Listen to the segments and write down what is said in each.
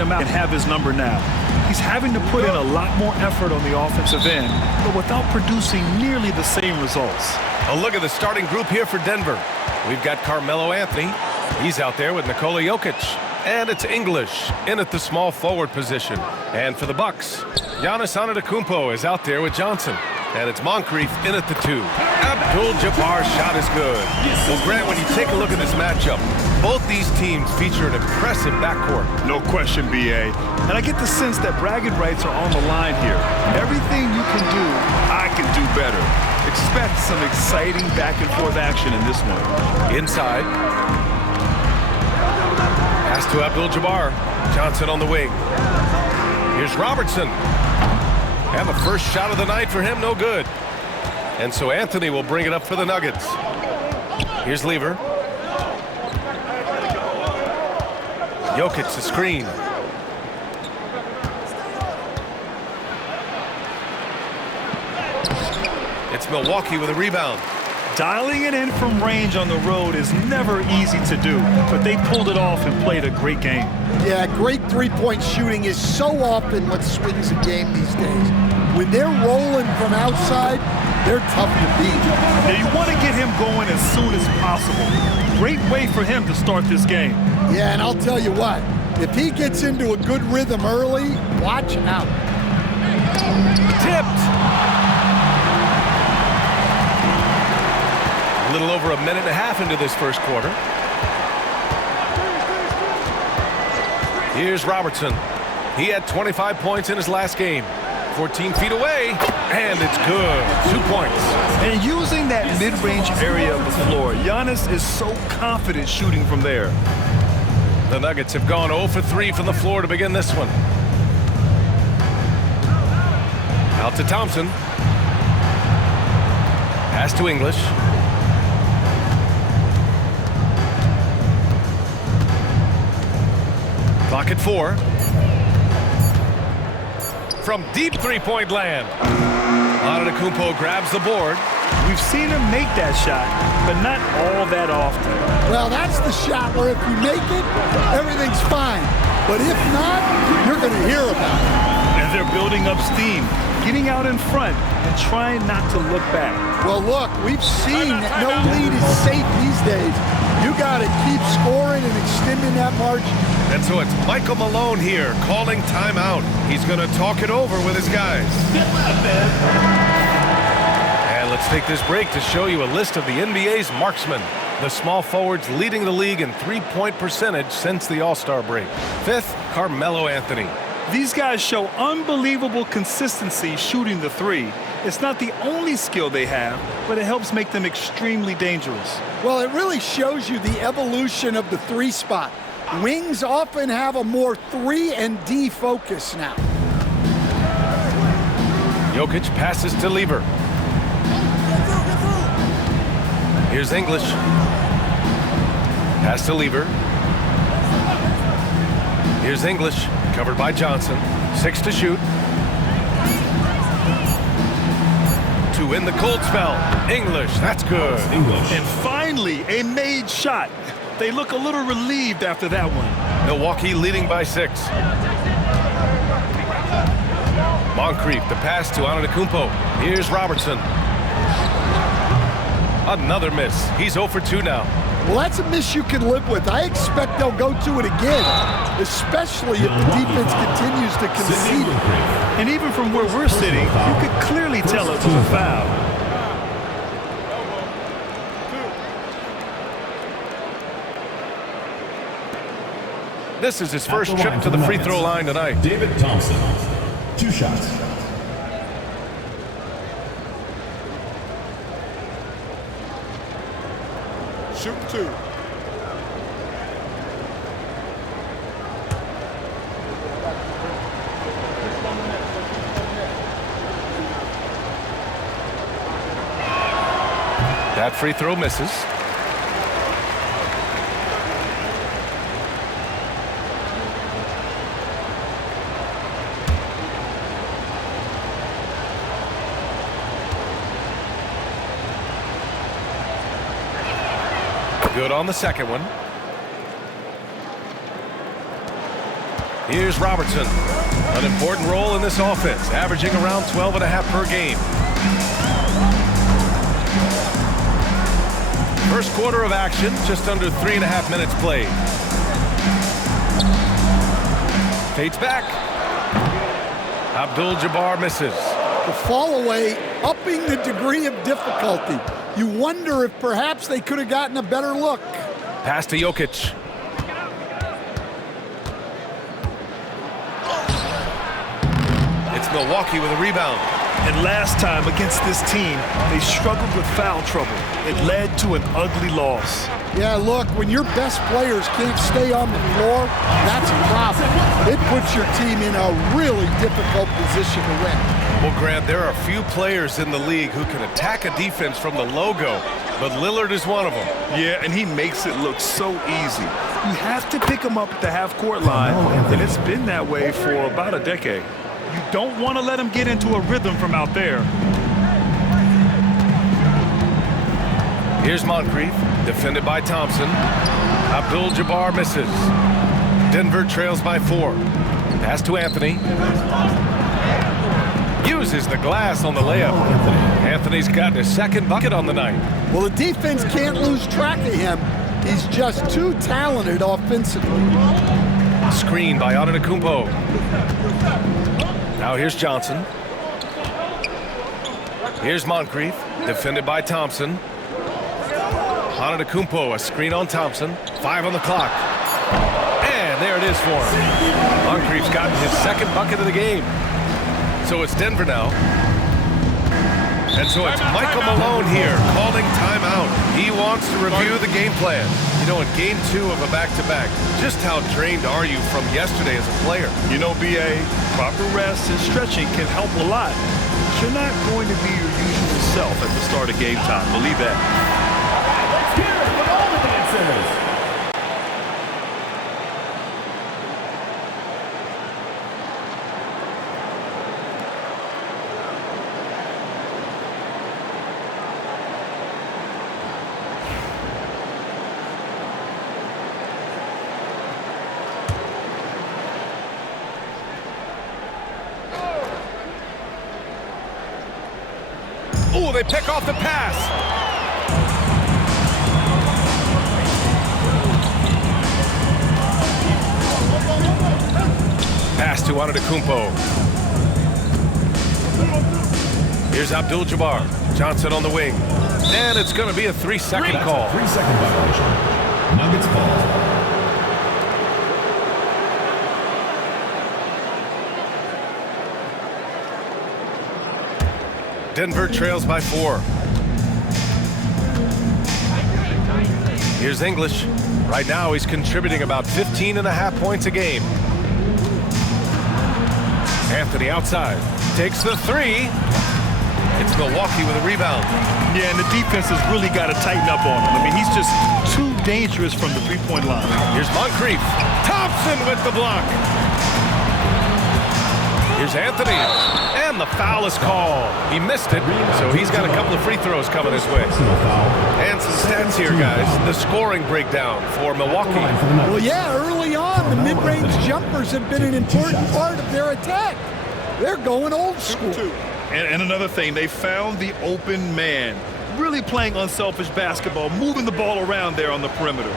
him out and have his number now. He's having to put in a lot more effort on the offensive end, but without producing nearly the same results. A look at the starting group here for Denver. We've got Carmelo Anthony. He's out there with Nikola Jokic. And it's English in at the small forward position. And for the Bucks, Giannis Antetokounmpo is out there with Johnson. And it's Moncrief in at the 2. Abdul-Jabbar's shot is good. Well, Grant, when you take a look at this matchup, both these teams feature an impressive backcourt. No question, B.A. And I get the sense that bragging rights are on the line here. Everything you can do, I can do better. Expect some exciting back-and-forth action in this one. Inside. Pass to Abdul-Jabbar. Johnson on the wing. Here's Robertson. And the first shot of the night for him, no good. And so Anthony will bring it up for the Nuggets. Here's Lever. Jokic, the screen. It's Milwaukee with a rebound. Dialing it in from range on the road is never easy to do, but they pulled it off and played a great game. Yeah, great three-point shooting is so often what swings a game these days. When they're rolling from outside, they're tough to beat. Now you want to get him going as soon as possible. Great way for him to start this game. Yeah, and I'll tell you what, if he gets into a good rhythm early, watch out. Tipped. A little over a minute and a half into this first quarter. Here's Robertson. He had 25 points in his last game. 14 feet away, and it's good. 2 points. And using that mid-range area of the floor, Giannis is so confident shooting from there. The Nuggets have gone 0 for 3 from the floor to begin this one. Out to Thompson. Pass to English. Clock at 4. From deep three-point land. Antetokounmpo grabs the board. We've seen him make that shot, but not all that often. Well, that's the shot where if you make it, everything's fine. But if not, you're going to hear about it. And they're building up steam, getting out in front and trying not to look back. Well, look, we've seen that no lead is safe these days. You got to keep scoring and extending that margin. And so it's Michael Malone here calling timeout. He's going to talk it over with his guys. And let's take this break to show you a list of the NBA's marksmen. The small forwards leading the league in three-point percentage since the All-Star break. 5th, Carmelo Anthony. These guys show unbelievable consistency shooting the three. It's not the only skill they have, but it helps make them extremely dangerous. Well, it really shows you the evolution of the three spot. Wings often have a more 3 and D focus now. Jokic passes to Lever. Here's English. Pass to Lever. Here's English, covered by Johnson. 6 to shoot. 2 in the cold spell. English, that's good. And finally, a made shot. They look a little relieved after that one. Milwaukee leading by 6. Moncrief, the pass to Antetokounmpo. Here's Robertson. Another miss. He's 0 for 2 now. Well, that's a miss you can live with. I expect they'll go to it again, especially if the defense continues to concede it. And even from where we're sitting, you could clearly tell it was a foul. This is his first trip to the free throw line tonight. David Thompson, 2 shots. Shoot 2. That free throw misses. Good on the second one. Here's Robertson. An important role in this offense, averaging around 12.5 per game. First quarter of action, just under 3.5 minutes played. Fades back. Abdul-Jabbar misses. The fall away, upping the degree of difficulty. You wonder if perhaps they could have gotten a better look. Pass to Jokic. It's Milwaukee with a rebound. And last time against this team, they struggled with foul trouble. It led to an ugly loss. Yeah, look, when your best players can't stay on the floor, that's a problem. It puts your team in a really difficult position to win. Well, Grant, there are few players in the league who can attack a defense from the logo, but Lillard is one of them. Yeah, and he makes it look so easy. You have to pick him up at the half-court line, and it's been that way for about a decade. You don't want to let him get into a rhythm from out there. Here's Moncrief, defended by Thompson. Abdul-Jabbar misses. Denver trails by 4. Pass to Anthony. Uses the glass on the layup. Anthony's gotten his second bucket on the night. Well, the defense can't lose track of him. He's just too talented offensively. Screen by Antetokounmpo. Now here's Johnson. Here's Moncrief, defended by Thompson. Antetokounmpo, a screen on Thompson. 5 on the clock. And there it is for him. Moncrief's gotten his second bucket of the game. So it's Denver now. And so it's Michael Malone here calling timeout. He wants to review the game plan. You know, in game 2 of a back-to-back, just how drained are you from yesterday as a player? You know, B.A., proper rest and stretching can help a lot. But you're not going to be your usual self at the start of game time. Believe that. Let's hear it for all the dancers. Oh, they pick off the pass. Pass to Antetokounmpo. Here's Abdul-Jabbar. Johnson on the wing. And it's going to be a 3-second call. 3-second violation. Nuggets ball. Denver trails by 4. Here's English. Right now he's contributing about 15.5 points a game. Anthony outside. Takes the 3. It's Milwaukee with a rebound. Yeah, and the defense has really got to tighten up on him. I mean, he's just too dangerous from the three-point line. Here's Moncrief. Thompson with the block. Here's Anthony. And the foul is called. He missed it, so he's got a couple of free throws coming his way. And some stats here, guys. The scoring breakdown for Milwaukee. Well, yeah, early on, the mid-range jumpers have been an important part of their attack. They're going old school. And another thing, they found the open man. Really playing unselfish basketball, moving the ball around there on the perimeter.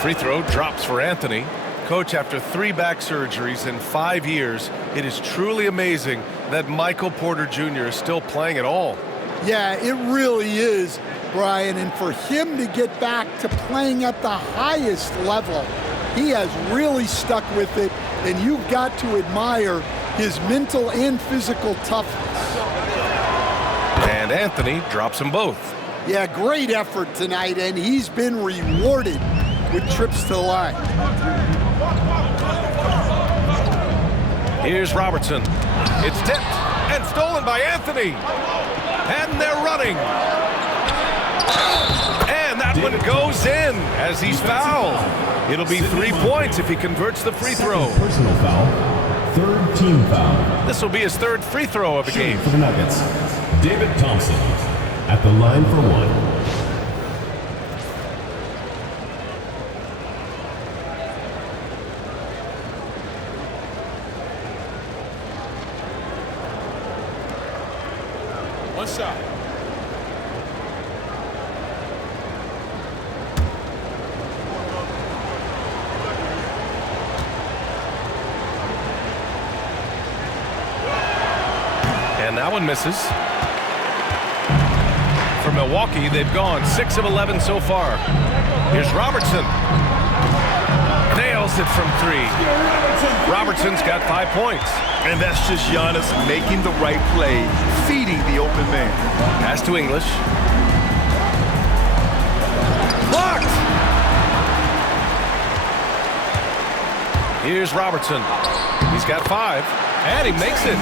Free throw drops for Anthony. Coach, after 3 back surgeries in 5 years, it is truly amazing that Michael Porter Jr. is still playing at all. Yeah, it really is, Brian. And for him to get back to playing at the highest level, he has really stuck with it. And you've got to admire his mental and physical toughness. And Anthony drops them both. Yeah, great effort tonight, and he's been rewarded with trips to the line. Here's Robertson. It's tipped and stolen by Anthony. And they're running. And that one goes in as he's fouled. It'll be 3 points if he converts the free throw. Personal foul. 3rd team foul. This will be his 3rd free throw of the game. For the Nuggets, David Thompson at the line for 1. One shot. And that one misses. For Milwaukee, they've gone 6 of 11 so far. Here's Robertson. Nails it from 3. Robertson's got 5 points. And that's just Giannis making the right play, feeding the open man. Pass to English. Blocked! Here's Robertson. He's got 5, and he makes it.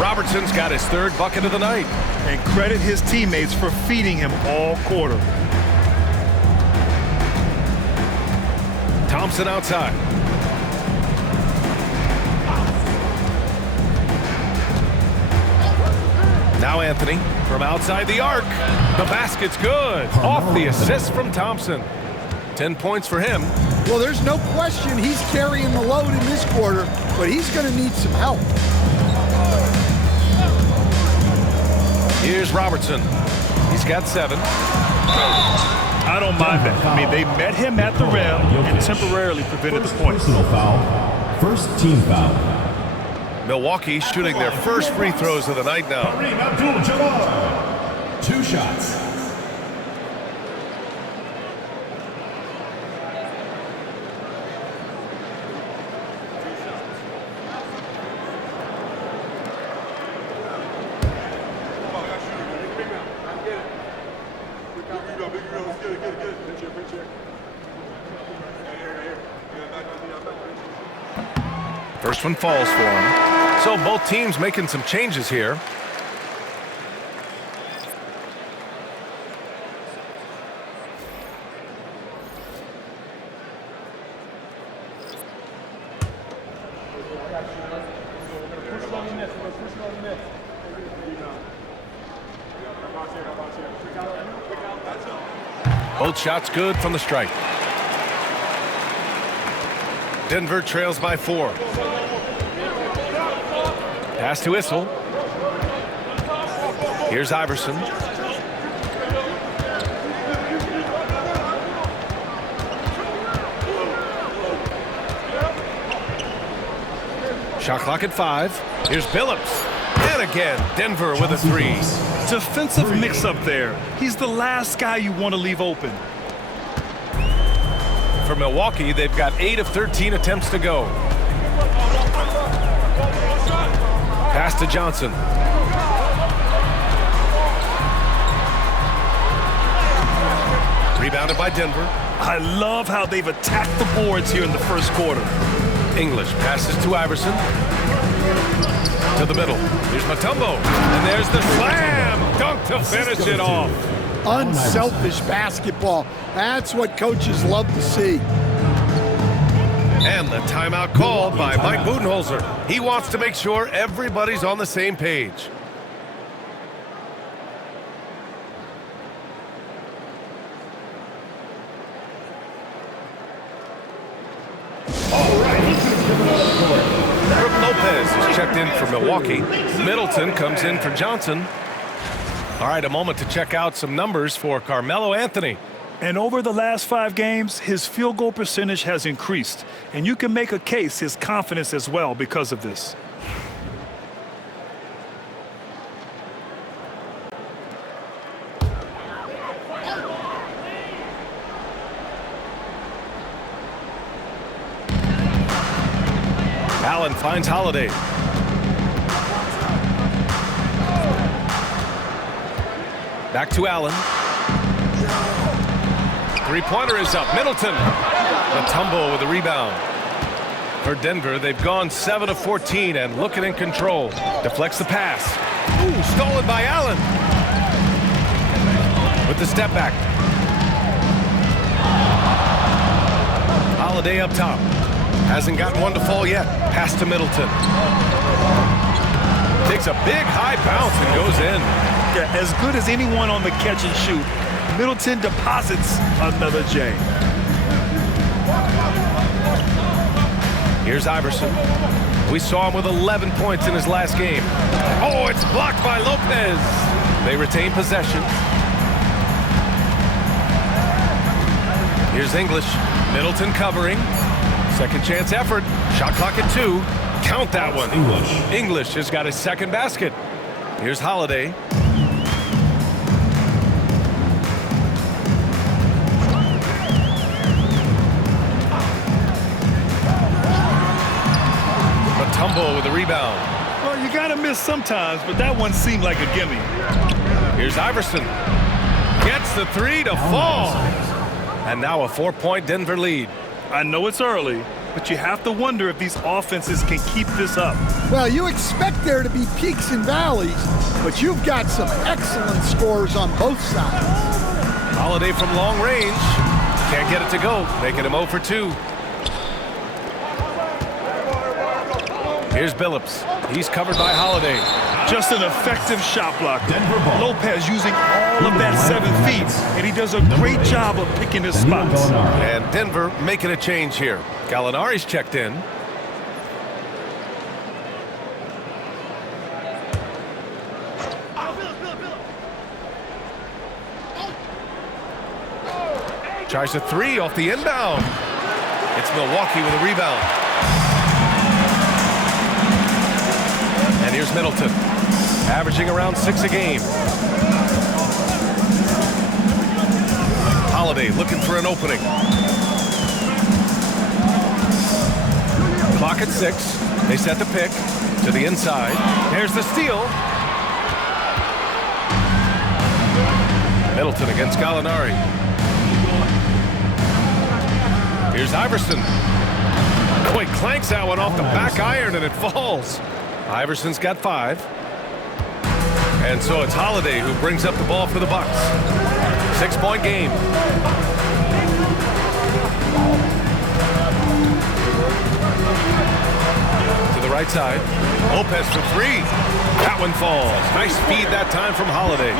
Robertson's got his 3rd bucket of the night. And credit his teammates for feeding him all quarter. Thompson outside. Now Anthony from outside the arc. The basket's good. Off the assist from Thompson. 10 points for him. Well, there's no question he's carrying the load in this quarter, but he's going to need some help. Here's Robertson. He's got 7. I don't mind that. I mean, they met him at the rim and temporarily prevented the points. Personal foul. First team foul. Milwaukee shooting their first free throws of the night now. Kareem Abdul-Jabbar. 2 shots. First one falls for him. So both teams making some changes here. Both shots good from the stripe. Denver trails by 4. Pass to Issel. Here's Iverson. Shot clock at 5. Here's Billups. And again, Denver with a 3. Defensive mix-up there. He's the last guy you want to leave open. For Milwaukee, they've got 8 of 13 attempts to go. Pass to Johnson. Rebounded by Denver. I love how they've attacked the boards here in the first quarter. English passes to Iverson. To the middle. Here's Mutombo. And there's the slam dunk to finish it off. Unselfish basketball. That's what coaches love to see. And the timeout called by Mike Budenholzer. He wants to make sure everybody's on the same page. Brook Lopez is checked in for Milwaukee. Middleton comes in for Johnson. All right, a moment to check out some numbers for Carmelo Anthony. And over the last 5 games, his field goal percentage has increased. And you can make a case his confidence as well because of this. Allen finds Holiday. Back to Allen. 3-pointer is up. Middleton. Mutombo with a rebound. For Denver, they've gone 7 of 14 and looking in control. Deflects the pass. Ooh, stolen by Allen. With the step back. Holiday up top. Hasn't gotten one to fall yet. Pass to Middleton. Takes a big high bounce and goes in. Yeah, as good as anyone on the catch and shoot, Middleton deposits another J. Here's Iverson. We saw him with 11 points in his last game. Oh, it's blocked by Lopez. They retain possession. Here's English. Middleton covering. Second chance effort. Shot clock at 2. Count that one. English has got his second basket. Here's Holiday. Matumbo with a rebound. Well, you got to miss sometimes, but that one seemed like a gimme. Here's Iverson. Gets the 3 to fall. And now a 4-point Denver lead. I know it's early, but you have to wonder if these offenses can keep this up. Well, you expect there to be peaks and valleys, but you've got some excellent scores on both sides. Holiday from long range. Can't get it to go, making him 0 for 2. Here's Billups. He's covered by Holiday. Just an effective shot blocker. Lopez using all of that 7 feet, and he does a great job of picking his spots. And Denver making a change here. Gallinari's checked in. Tries a 3 off the inbound. It's Milwaukee with a rebound. And here's Middleton, averaging around 6 a game. Holiday looking for an opening. Clock at 6. They set the pick to the inside. Here's the steal. Middleton against Gallinari. Here's Iverson. Oh, he clanks that one off the back iron and it falls. Iverson's got 5. And so it's Holiday who brings up the ball for the Bucks. 6-point game. To the right side. Lopez for 3. That one falls. Nice feed that time from Holiday.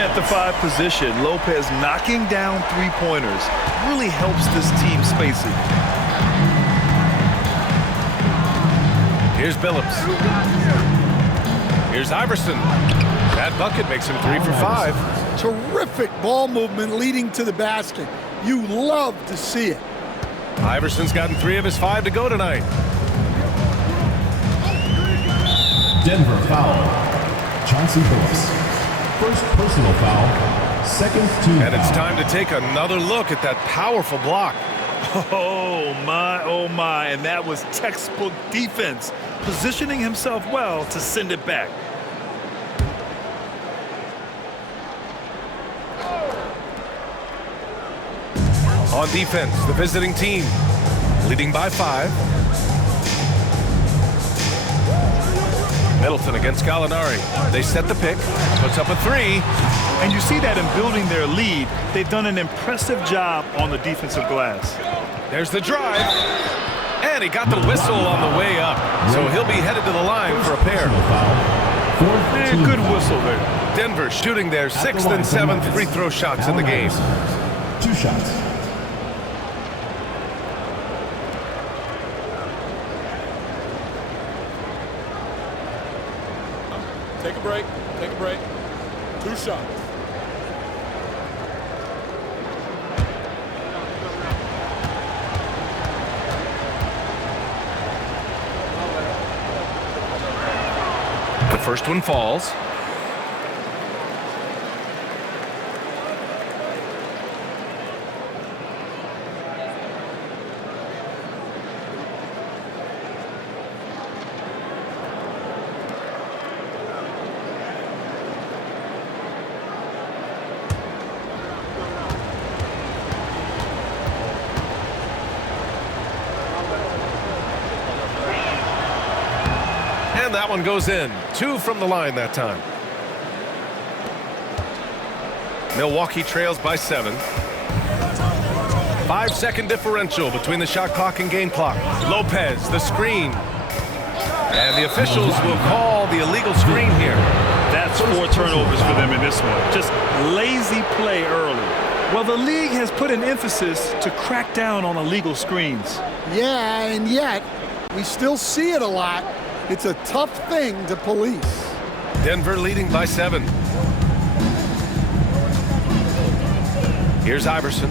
At the 5 position, Lopez knocking down 3-pointers really helps this team spacing. Here's Billups. Here's Iverson. That bucket makes him 3 for 5. Terrific ball movement leading to the basket. You love to see it. Iverson's gotten 3 of his 5 to go tonight. Denver foul. Chauncey Billups. First personal foul. Second team And it's foul. time to take another look at that powerful block. Oh my, and that was textbook defense, positioning himself well to send it back. On defense, the visiting team leading by 5. Middleton against Gallinari. They set the pick, puts up a 3. And you see that in building their lead, they've done an impressive job on the defensive glass. There's the drive. And he got the whistle on the way up. So he'll be headed to the line for a pair. And good whistle there. Denver shooting their 6th and 7th free throw shots in the game. 2 shots. Take a break. Take a break. 2 shots. The first one falls. And that one goes in. 2 from the line that time. Milwaukee trails by 7. 5-second differential between the shot clock and game clock. Lopez, the screen. And the officials will call the illegal screen here. That's 4 turnovers for them in this one. Just lazy play early. Well, the league has put an emphasis to crack down on illegal screens. Yeah, and yet we still see it a lot. It's a tough thing to police. Denver leading by 7. Here's Iverson.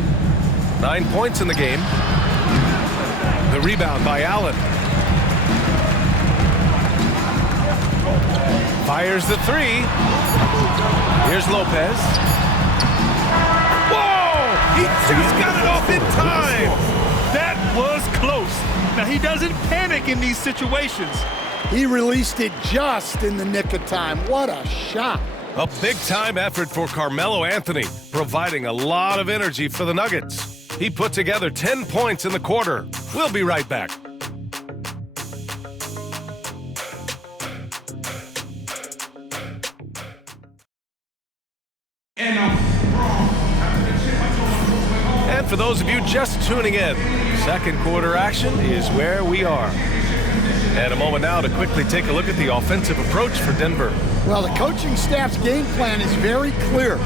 9 points in the game. The rebound by Allen. Fires the three. Here's Lopez. Whoa! He just got it off in time. That was close. Now, he doesn't panic in these situations. He released it just in the nick of time. What a shot. A big-time effort for Carmelo Anthony, providing a lot of energy for the Nuggets. He put together 10 points in the quarter. We'll be right back. And for those of you just tuning in, second quarter action is where we are. And a moment now to quickly take a look at the offensive approach for Denver. Well, the coaching staff's game plan is very clear.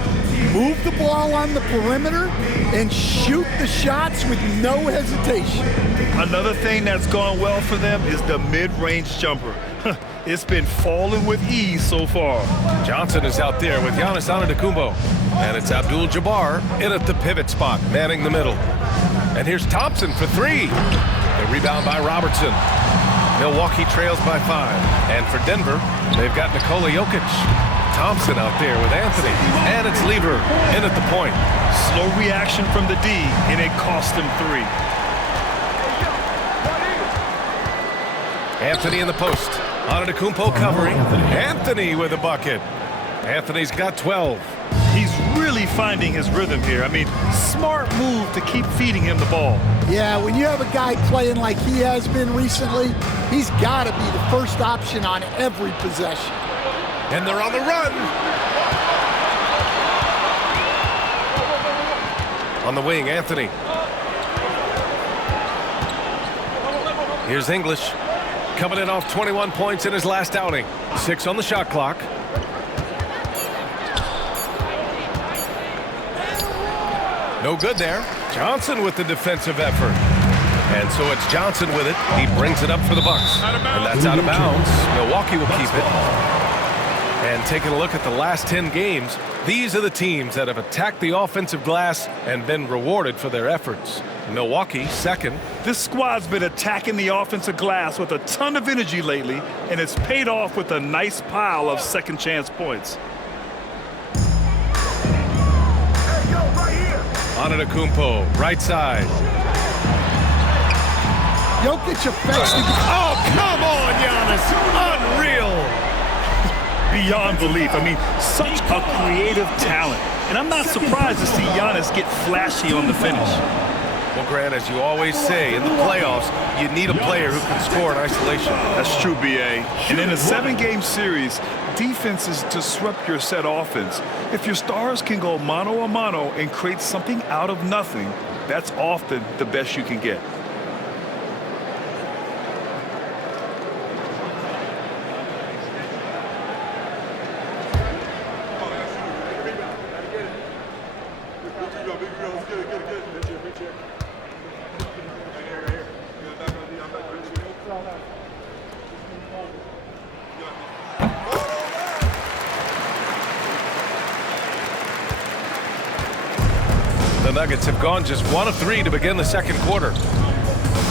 Move the ball on the perimeter and shoot the shots with no hesitation. Another thing that's gone well for them is the mid-range jumper. It's been falling with ease so far. Johnson is out there with Giannis Antetokounmpo. And it's Abdul-Jabbar in at the pivot spot, manning the middle. And here's Thompson for three. The rebound by Robertson. Milwaukee trails by 5. And for Denver, they've got Nikola Jokic. Thompson out there with Anthony. And it's Lever in at the point. Slow reaction from the D, and it cost him 3. Anthony in the post. Antetokounmpo covering. Anthony with a bucket. Anthony's got 12. He's really finding his rhythm here. I mean, smart move to keep feeding him the ball. Yeah, when you have a guy playing like he has been recently, he's got to be the first option on every possession. And they're on the run. On the wing, Anthony. Here's English. Coming in off 21 points in his last outing. 6 on the shot clock. No good there. Johnson with the defensive effort. And so it's Johnson with it. He brings it up for the Bucks. And that's out of bounds. Milwaukee will keep it. And taking a look at the last 10 games, these are the teams that have attacked the offensive glass and been rewarded for their efforts. Milwaukee, second. This squad's been attacking the offensive glass with a ton of energy lately, and it's paid off with a nice pile of second chance points. Antetokounmpo, right side. Jokic affects the... Oh, come on, Giannis. Unreal. Beyond belief. I mean, such a creative talent. And I'm not surprised to see Giannis get flashy on the finish. Well, Grant, as you always say, in the playoffs, you need a player who can score in isolation. That's true, B.A. And in a 7-game series, defense is to disrupt your set offense. If your stars can go mano a mano and create something out of nothing, that's often the best you can get. The Nuggets have gone just 1 of 3 to begin the second quarter.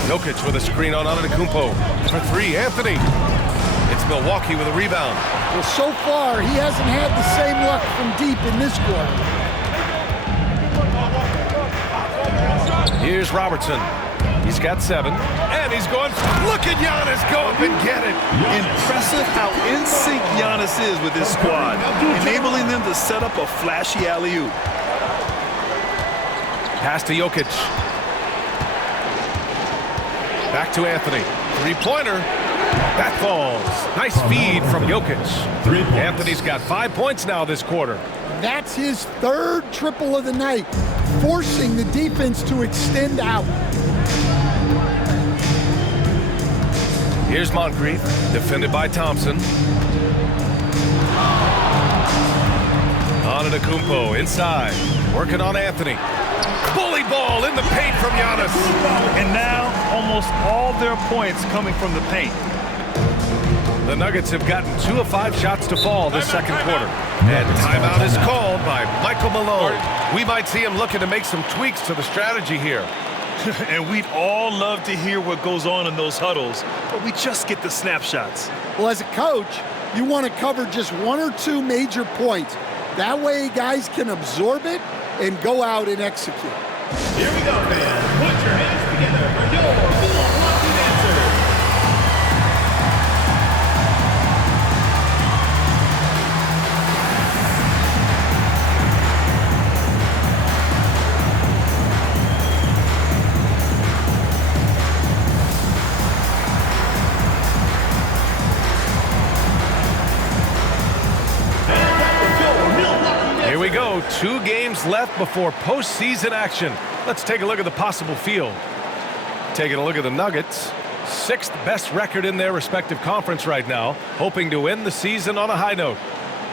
Jokic with a screen on Antetokounmpo. For 3, Anthony. It's Milwaukee with a rebound. Well, so far, he hasn't had the same luck from deep in this quarter. Here's Robertson. He's got 7. And he's going. Look at Giannis go up and get it. Impressive how in sync Giannis is with his squad, enabling them to set up a flashy alley-oop. Pass to Jokic. Back to Anthony. 3-pointer. That falls. Nice feed from Jokic. Anthony's got 5 points now this quarter. That's his 3rd triple of the night, forcing the defense to extend out. Here's Moncrief, defended by Thompson. Antetokounmpo inside, working on Anthony. Bully ball in the paint from Giannis. And now, almost all their points coming from the paint. The Nuggets have gotten 2 of 5 shots to fall this second quarter. And timeout is called by Michael Malone. We might see him looking to make some tweaks to the strategy here. And we'd all love to hear what goes on in those huddles, but we just get the snapshots. Well, as a coach, you want to cover just one or two major points. That way guys can absorb it and go out and execute. Here we go, fans. Put your hands together for your Milwaukee dancers. Here we go. 2 games left before postseason action. Let's take a look at the possible field. Taking a look at the Nuggets. 6th best record in their respective conference right now, hoping to end the season on a high note.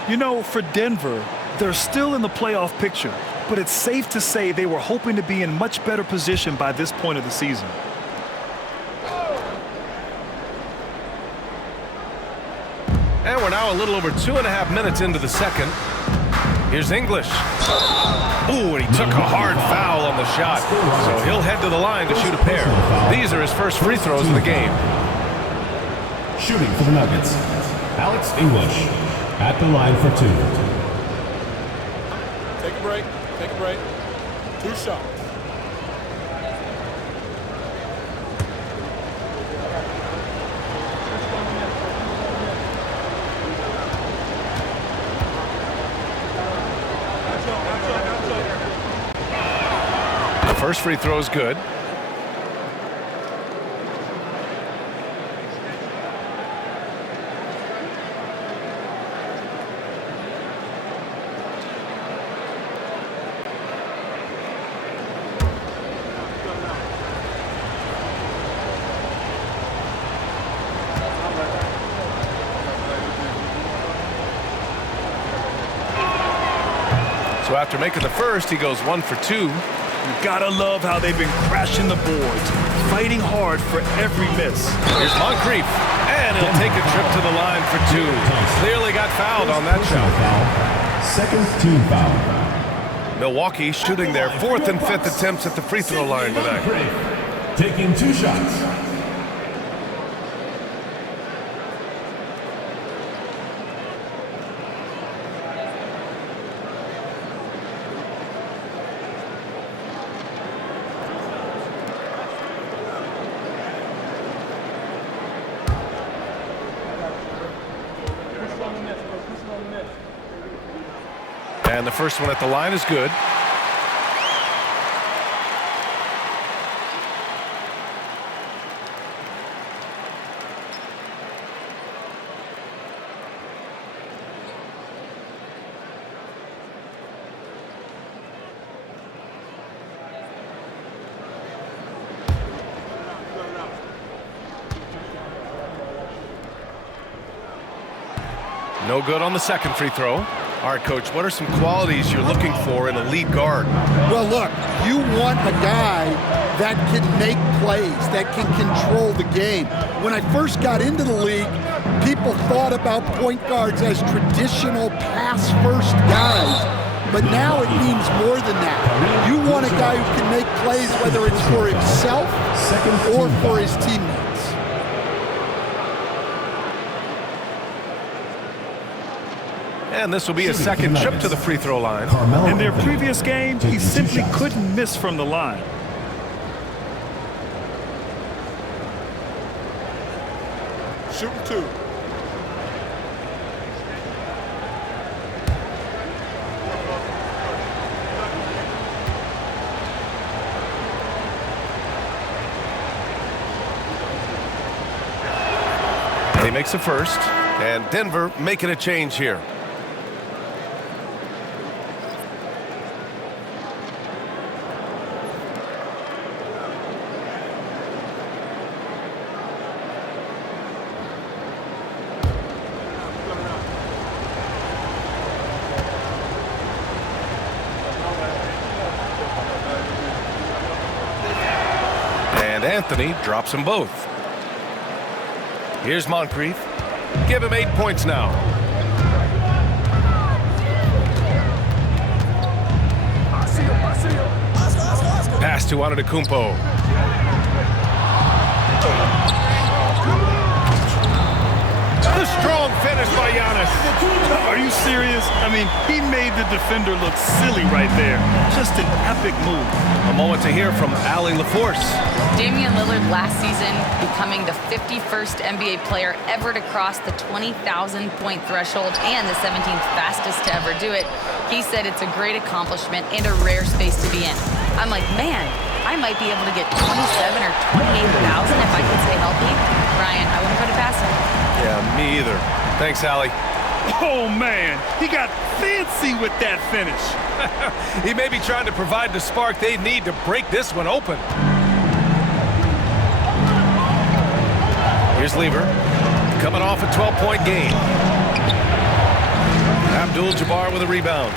You know, for Denver, they're still in the playoff picture, but it's safe to say they were hoping to be in much better position by this point of the season. And we're now a little over 2.5 minutes into the second. Here's English. Ooh, and he took a hard foul on the shot. So he'll head to the line to shoot a pair. These are his first free throws of the game. Shooting for the Nuggets, Alex English at the line for 2. Take a break. Take a break. 2 shots. First free throw is good. So after making the first, he goes 1 for 2. You gotta love how they've been crashing the boards, fighting hard for every miss. Here's Moncrief, and he'll take a trip to the line for 2. Clearly got fouled on that shot. Second team foul. Milwaukee shooting their 4th and 5th attempts at the free throw line tonight. Taking 2 shots. And the first one at the line is good. No good on the second free throw. All right, Coach, what are some qualities you're looking for in a lead guard? Well, look, you want a guy that can make plays, that can control the game. When I first got into the league, people thought about point guards as traditional pass-first guys. But now it means more than that. You want a guy who can make plays, whether it's for himself or for his teammates. And this will be a second trip to the free throw line. In their previous game, he simply couldn't miss from the line. Shooting 2. He makes a first, and Denver making a change here. And Anthony drops them both. Here's Moncrief. Give him 8 points now. Pass to Antetokounmpo. The strong finish by Giannis. Are you serious? I mean, he made the defender look silly right there. Just an epic move. A moment to hear from Allie LaForce. Damian Lillard last season becoming the 51st NBA player ever to cross the 20,000-point threshold and the 17th fastest to ever do it. He said it's a great accomplishment and a rare space to be in. I'm like, man, I might be able to get 27 or 28,000 if I can stay healthy. Ryan, I wouldn't put it past him. Yeah, me either. Thanks, Allie. Oh, man, he got fancy with that finish. He may be trying to provide the spark they need to break this one open. Here's Lever, coming off a 12-point game. Abdul-Jabbar with a rebound.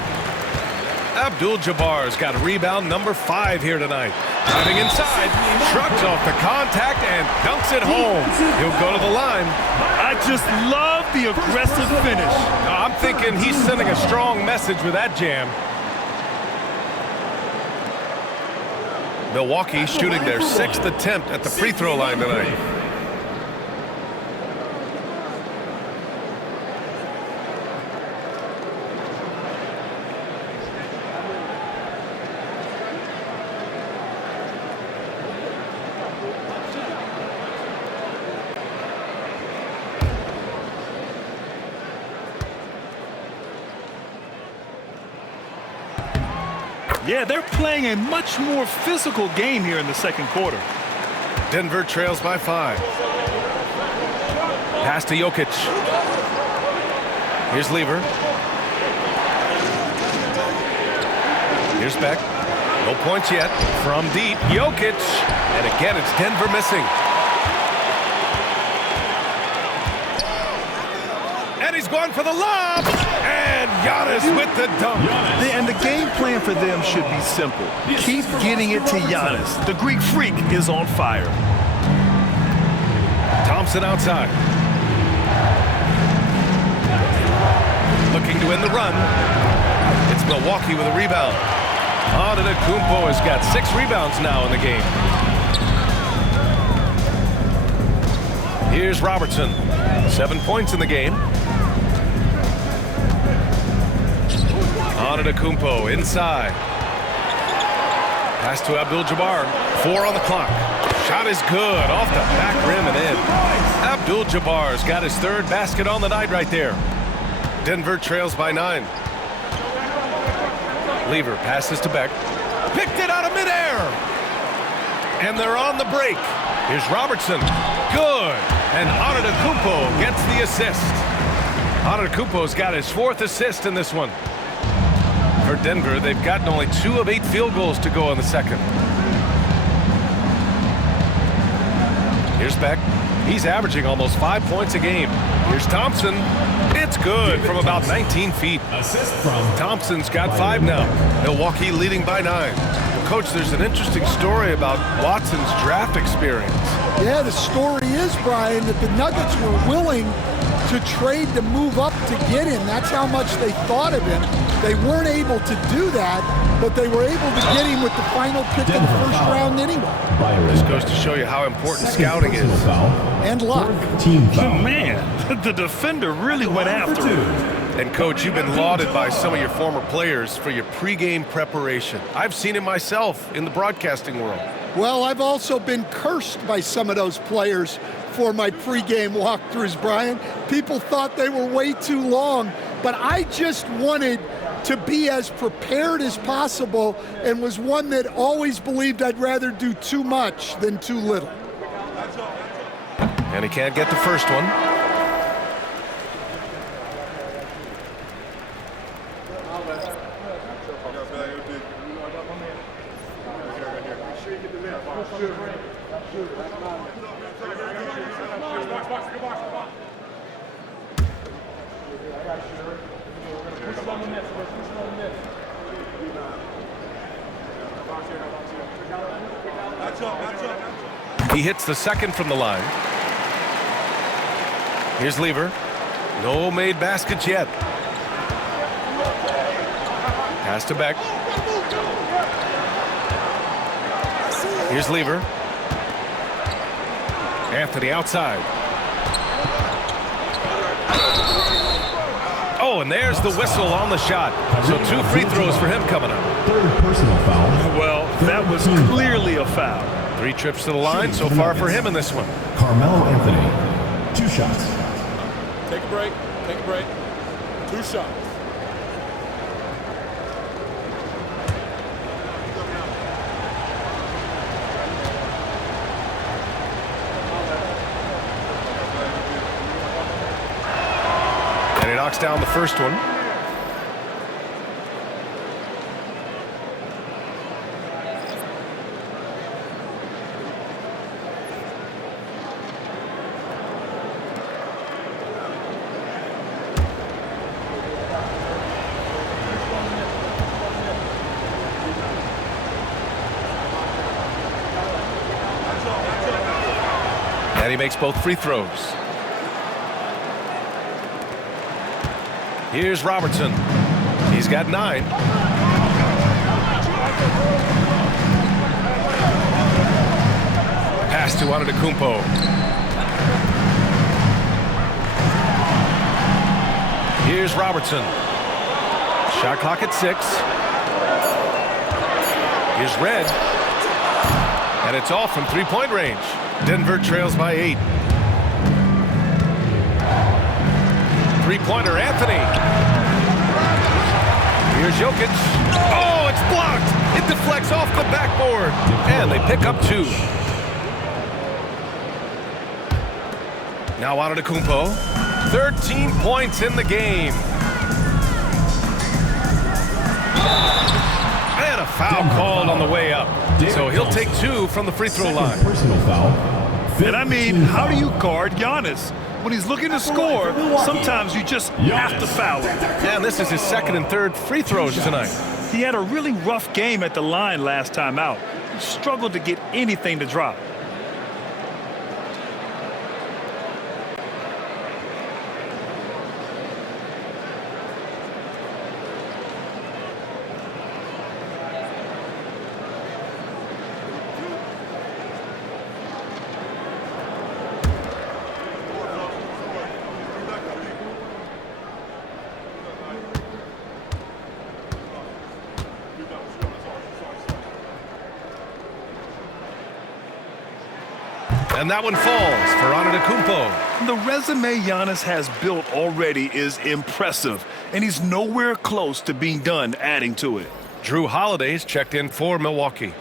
Abdul-Jabbar's got rebound number 5 here tonight. Driving inside, shrugs off the contact and dunks it home. He'll go to the line. I just love the aggressive finish. I'm thinking he's sending a strong message with that jam. Milwaukee shooting their 6th attempt at the free throw line tonight. Yeah, they're playing a much more physical game here in the second quarter. Denver trails by 5. Pass to Jokic. Here's Lever. Here's Beck. No points yet. From deep, Jokic. And again, it's Denver missing. And he's going for the lob. And Giannis with the dunk. And the game plan for them should be simple. Keep getting it to Giannis. The Greek freak is on fire. Thompson outside. Looking to win the run. It's Milwaukee with a rebound. Antetokounmpo has got 6 rebounds now in the game. Here's Robertson. 7 points in the game. Antetokounmpo inside. Pass to Abdul-Jabbar. 4 on the clock. Shot is good. Off the back rim and in. Abdul-Jabbar's got his 3rd basket on the night right there. Denver trails by 9. Lever passes to Beck. Picked it out of midair. And they're on the break. Here's Robertson. Good. And Antetokounmpo gets the assist. Antetokounmpo's got his 4th assist in this one. For Denver, they've gotten only 2 of 8 field goals to go in the second. Here's Beck. He's averaging almost 5 points a game. Here's Thompson. It's good from about 19 feet. Assist from Thompson's got 5 now. Milwaukee leading by 9. Coach, there's an interesting story about Watson's draft experience. Yeah, the story is, Brian, that the Nuggets were willing to trade to move up to get him. That's how much they thought of him. They weren't able to do that, but they were able to get him with the final pick of the first round anyway. This goes to show you how important scouting is. And luck. Team Oh, foul. man, the defender really went after him. And, Coach, you've been lauded by some of your former players for your pregame preparation. I've seen it myself in the broadcasting world. Well, I've also been cursed by some of those players for my pregame walkthroughs, Brian. People thought they were way too long, but I just wanted to be as prepared as possible and was one that always believed I'd rather do too much than too little. And he can't get the first one. He hits the second from the line. Here's Lever. No made baskets yet. Pass to Beck. Here's Lever. Anthony outside. Oh, and there's the whistle on the shot. So 2 free throws for him coming up. 3rd personal foul. Well, that was clearly a foul. 3 trips to the line so far for him in this one. Carmelo Anthony, 2 shots. Take a break. Take a break. 2 shots. And he knocks down the first one. And he makes both free throws. Here's Robertson. He's got 9. Pass to Antetokounmpo. Here's Robertson. Shot clock at 6. Here's Red. And it's off from 3-point range. Denver trails by 8. 3-pointer, Anthony. Here's Jokic. Oh, it's blocked. It deflects off the backboard. And they pick up 2. Now Antetokounmpo. 13 points in the game. And a foul called on the way up. So he'll take 2 from the free throw line. Personal foul. And I mean, how do you guard Giannis? When he's looking to score, sometimes you just have to foul him. And this is his 2nd and 3rd free throws tonight. He had a really rough game at the line last time out. He struggled to get anything to drop. And that one falls for Antetokounmpo. The resume Giannis has built already is impressive, and he's nowhere close to being done adding to it. Drew Holiday's checked in for Milwaukee.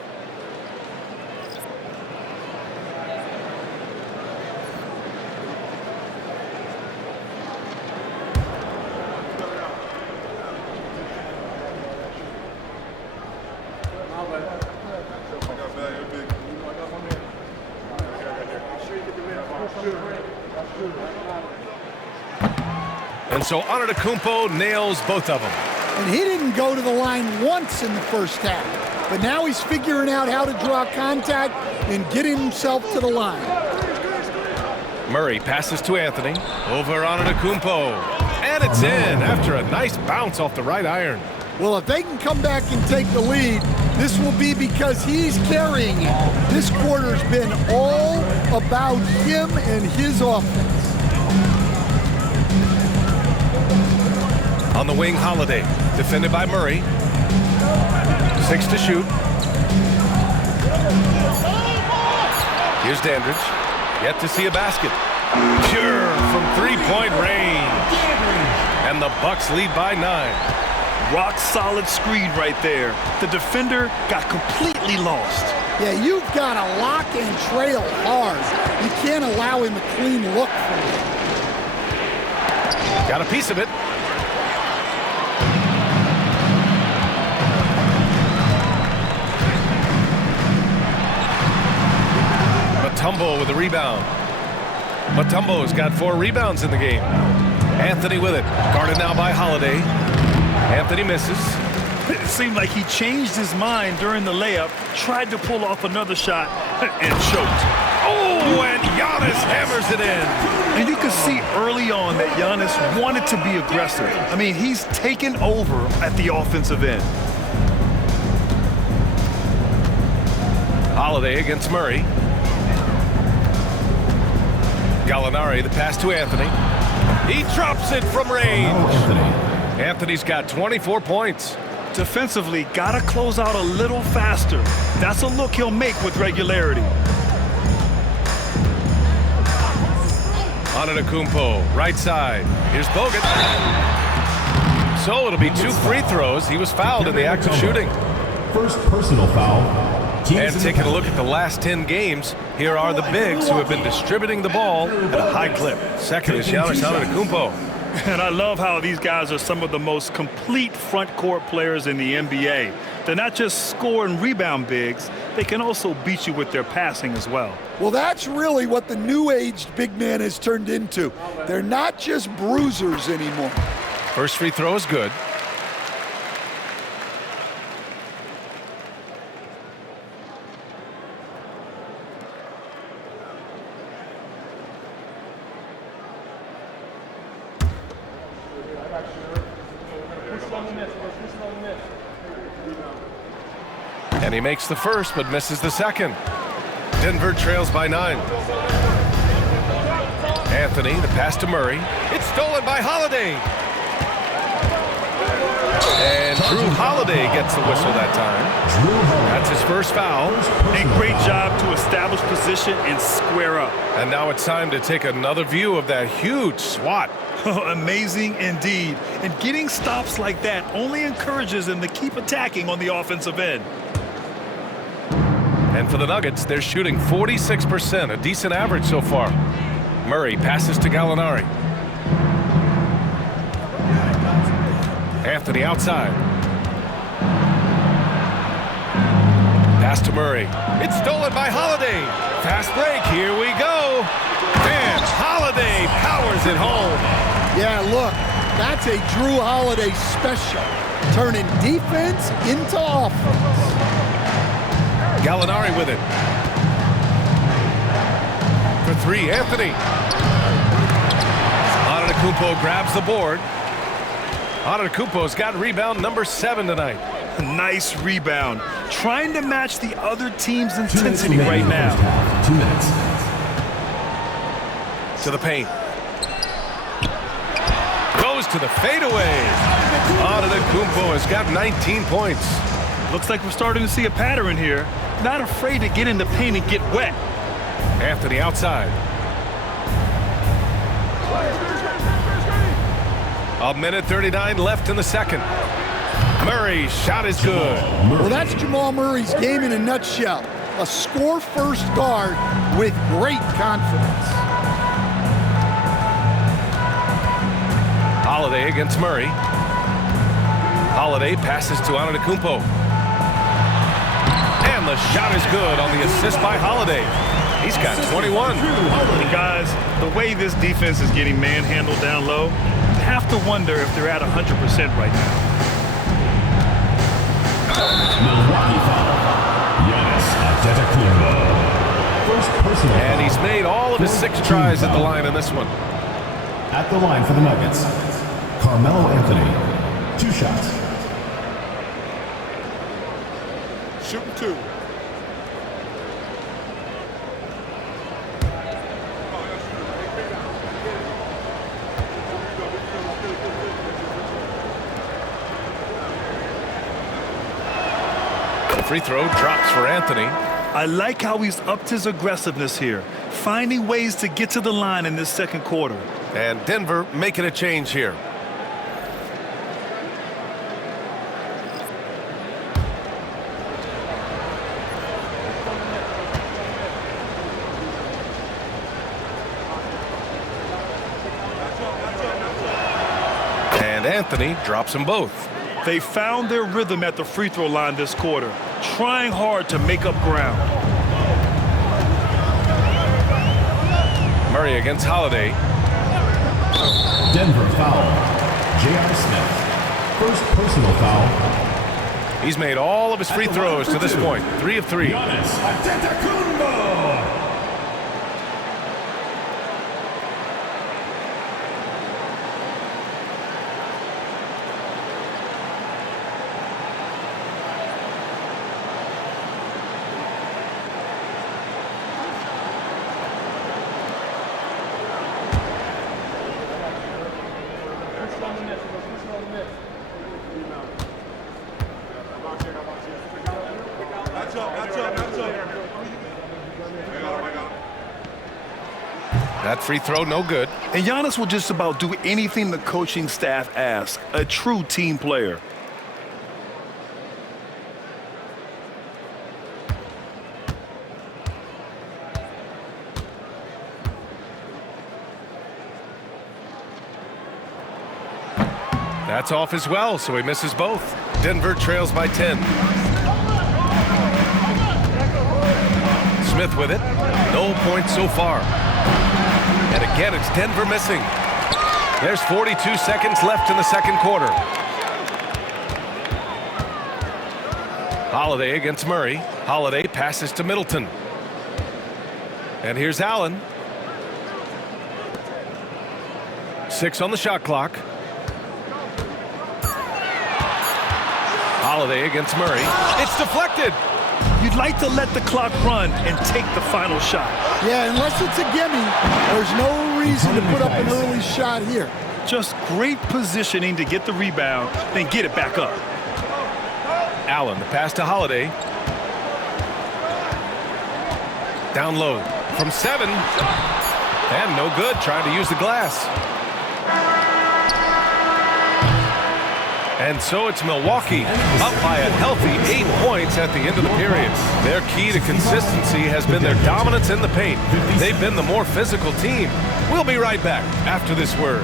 And so Antetokounmpo nails both of them. And he didn't go to the line once in the first half. But now he's figuring out how to draw contact and getting himself to the line. Murray passes to Anthony. Over Antetokounmpo. And it's in after a nice bounce off the right iron. Well, if they can come back and take the lead, this will be because he's carrying it. This quarter's been all about him and his offense. On the wing, Holiday, defended by Murray. 6 to shoot. Here's Dandridge. Yet to see a basket. Pure from 3-point range. And the Bucks lead by 9. Rock solid screen right there. The defender got completely lost. Yeah, you've got to lock and trail hard. You can't allow him a clean look from you. Got a piece of it. Mutombo with the rebound. Mutombo's got 4 rebounds in the game. Anthony with it. Guarded now by Holiday. Anthony misses. It seemed like he changed his mind during the layup, tried to pull off another shot, and choked. Oh, and Giannis hammers it in. And you could see early on that Giannis wanted to be aggressive. I mean, he's taken over at the offensive end. Holiday against Murray. Gallinari, the pass to Anthony. He drops it from range. Anthony's got 24 points. Defensively, gotta close out a little faster. That's a look he'll make with regularity. Antetokounmpo, right side. Here's Bogut. So it'll be 2 free throws. He was fouled in the act of shooting. First personal foul. And taking a look at the last 10 games, here are the bigs who have been distributing the ball at a high clip. Second is Giannis Antetokounmpo. And I love how these guys are some of the most complete front court players in the NBA. They're not just score and rebound bigs, they can also beat you with their passing as well. Well, that's really what the new-aged big man has turned into. They're not just bruisers anymore. First free throw is good. And he makes the first, but misses the second. Denver trails by 9. Anthony, the pass to Murray. It's stolen by Holiday. And Drew Holiday gets the whistle that time. That's his first foul. A great job to establish position and square up. And now it's time to take another view of that huge swat. Amazing indeed. And getting stops like that only encourages them to keep attacking on the offensive end. And for the Nuggets, they're shooting 46%, a decent average so far. Murray passes to Gallinari. Anthony outside. Pass to Murray. It's stolen by Holiday. Fast break, here we go. And Holiday powers it home. Yeah, look, that's a Drew Holiday special. Turning defense into offense. Gallinari with it. For 3, Anthony. Antetokounmpo grabs the board. Antetokounmpo's got rebound number 7 tonight. Nice rebound. Trying to match the other team's intensity right now. 2 minutes. To the paint. Goes to the fadeaway. Antetokounmpo has got 19 points. Looks like we're starting to see a pattern here. Not afraid to get in the paint and get wet. Anthony outside. A minute 39 left in the second. Murray's shot is good. Well, that's Jamal Murray's game in a nutshell. A score-first guard with great confidence. Holiday against Murray. Holiday passes to Antetokounmpo. And the shot is good on the assist by Holiday. He's got 21. And guys, the way this defense is getting manhandled down low, you have to wonder if they're at 100% right now. Milwaukee foul. Giannis Antetokounmpo. First personal foul. And he's made all of his 6 tries at the line in this one. At the line for the Nuggets, Carmelo Anthony. 2 shots. Shooting 2. The free throw drops for Anthony. I like how he's upped his aggressiveness here, finding ways to get to the line in this second quarter. And Denver making a change here. And Anthony drops them both. They found their rhythm at the free throw line this quarter, trying hard to make up ground. Murray against Holiday. Denver foul. J.R. Smith. First personal foul. He's made all of his free throws to this point. 3 of 3. Giannis Antetokounmpo. That free throw, no good. And Giannis will just about do anything the coaching staff asks. A true team player. That's off as well, so he misses both. Denver trails by 10. Smith with it. No points so far. And again, it's Denver missing. There's 42 seconds left in the second quarter. Holiday against Murray. Holiday passes to Middleton. And here's Allen. 6 on the shot clock. Holiday against Murray. It's deflected. You'd like to let the clock run and take the final shot. Yeah, unless it's a gimme, there's no reason to put up an early shot here. Just great positioning to get the rebound, then get it back up. Allen, the pass to Holiday. Down low from 7. And no good, trying to use the glass. And so it's Milwaukee up by a healthy 8 points at the end of the period. Their key to consistency has been their dominance in the paint. They've been the more physical team. We'll be right back after this word.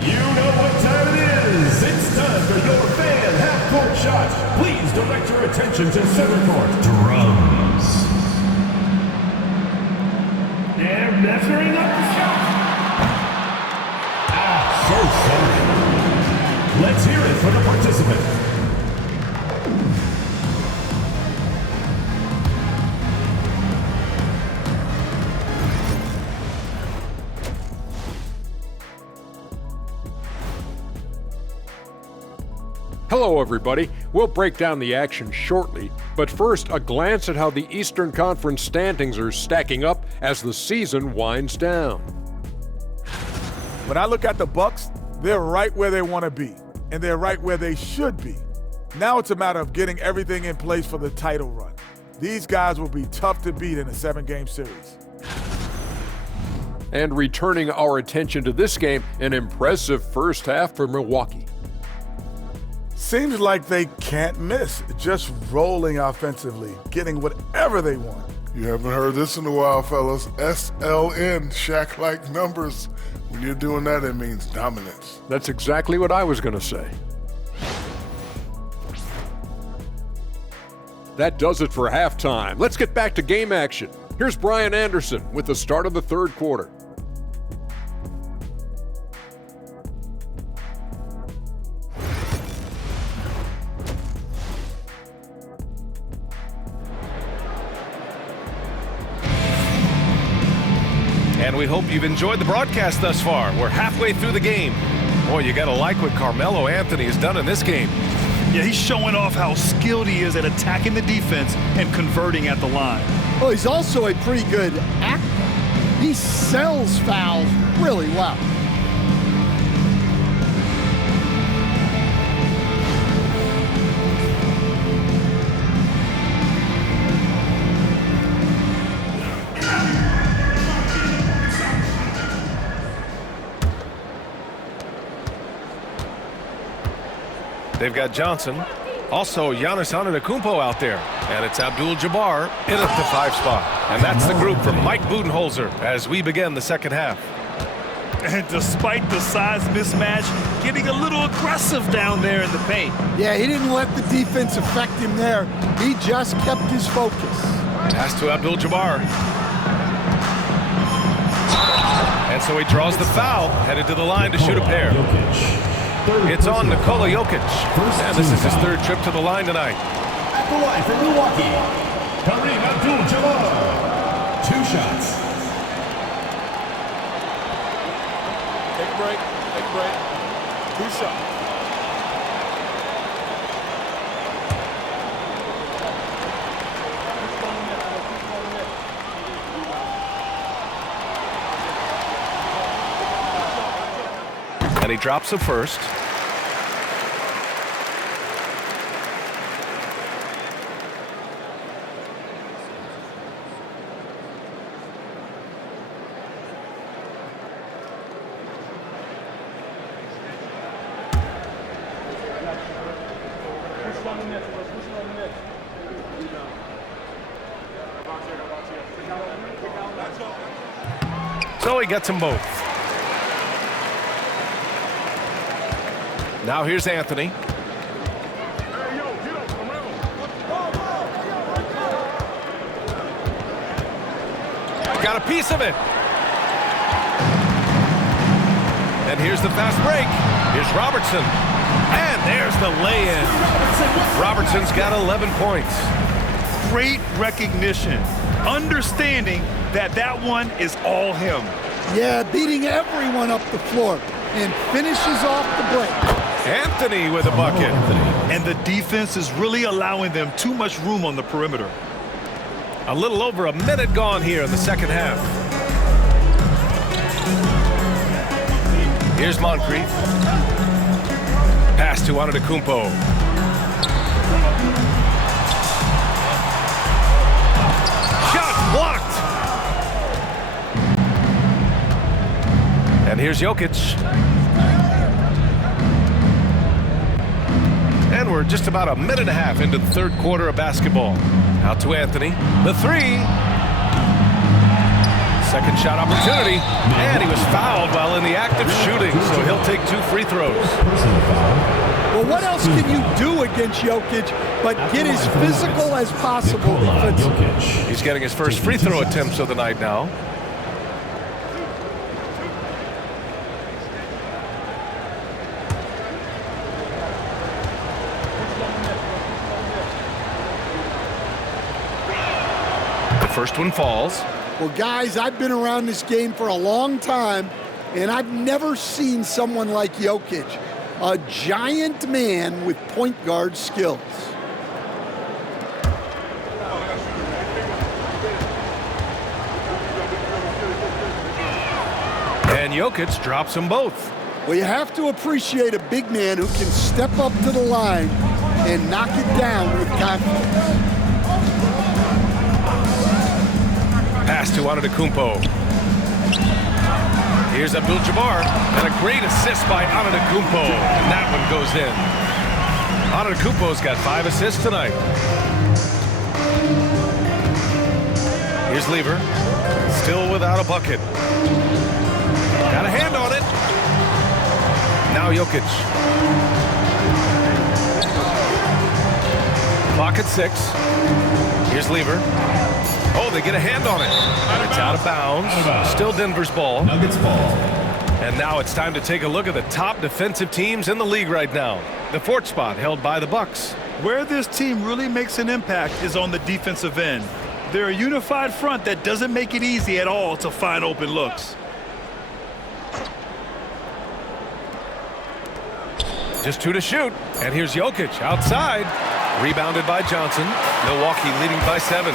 You know what time it is. It's time for your fan half-court shots. Please direct your attention to center court. Drums. They're measuring up the shot. So sorry. Let's hear it for the participant. Hello, everybody. We'll break down the action shortly, but first, a glance at how the Eastern Conference standings are stacking up as the season winds down. When I look at the Bucks, they're right where they want to be, and they're right where they should be. Now it's a matter of getting everything in place for the title run. These guys will be tough to beat in a 7-game series. And returning our attention to this game, an impressive first half for Milwaukee. Seems like they can't miss, just rolling offensively, getting whatever they want. You haven't heard this in a while, fellas. SLN, Shaq-like numbers. When you're doing that, it means dominance. That's exactly what I was going to say. That does it for halftime. Let's get back to game action. Here's Brian Anderson with the start of the third quarter. And we hope you've enjoyed the broadcast thus far. We're halfway through the game. Boy, you got to like what Carmelo Anthony has done in this game. Yeah, he's showing off how skilled he is at attacking the defense and converting at the line. Well, he's also a pretty good actor. He sells fouls really well. They've got Johnson. Also, Giannis Antetokounmpo out there. And it's Abdul-Jabbar in at the 5 spot. And that's the group from Mike Budenholzer as we begin the second half. And despite the size mismatch, getting a little aggressive down there in the paint. Yeah, he didn't let the defense affect him there. He just kept his focus. Pass to Abdul-Jabbar. And so he draws the foul, headed to the line to shoot a pair. It's on Nikola Jokic. And this is his third trip to the line tonight. At the line for Milwaukee, Kareem Abdul-Jabbar. 2 shots. Take a break. Take a break. 2 shots. And he drops the first. Oh, he gets them both. Now here's Anthony. Got a piece of it. And here's the fast break. Here's Robertson. And there's the lay-in. Robertson's got 11 points. Great recognition. Understanding that that one is all him. Yeah, beating everyone up the floor and finishes off the break. Anthony with a bucket. And the defense is really allowing them too much room on the perimeter. A little over a minute gone here in the second half. Here's Moncrief. Pass to Antetokounmpo. Shot blocked. And here's Jokic. And we're just about a minute and a half into the third quarter of basketball. Out to Anthony. The three. Second shot opportunity. And he was fouled while in the act of shooting, so he'll take 2 free throws. Well, what else can you do against Jokic but get as physical as possible defensively? He's getting his first free throw attempts of the night now. First one falls. Well, guys, I've been around this game for a long time, and I've never seen someone like Jokic, a giant man with point guard skills. And Jokic drops them both. Well, you have to appreciate a big man who can step up to the line and knock it down with confidence. Pass to Antetokounmpo. Here's Abdul-Jabbar, and a great assist by Antetokounmpo, and that one goes in. Antetokounmpo's got 5 assists tonight. Here's Lever, still without a bucket. Got a hand on it. Now Jokic. Clock at 6. Here's Lever. Oh, they get a hand on it. It's out of bounds. Still Denver's ball. Nuggets ball. And now it's time to take a look at the top defensive teams in the league right now. The 4th spot held by the Bucks. Where this team really makes an impact is on the defensive end. They're a unified front that doesn't make it easy at all to find open looks. Just 2 to shoot. And here's Jokic outside. Rebounded by Johnson. Milwaukee leading by 7.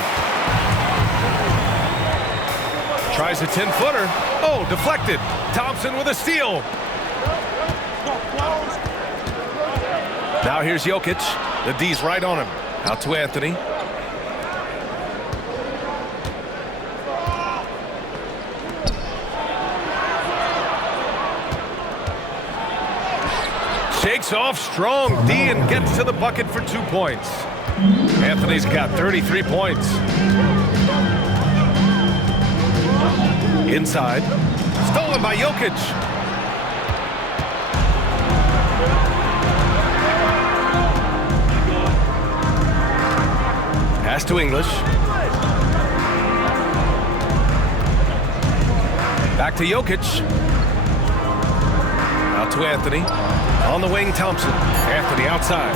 Tries a 10-footer. Oh, deflected. Thompson with a steal. Now here's Jokic. The D's right on him. Out to Anthony. Shakes off strong D and gets to the bucket for 2 points. Anthony's got 33 points. Inside. Stolen by Jokic. Pass to English. Back to Jokic. Out to Anthony. On the wing, Thompson. Anthony outside.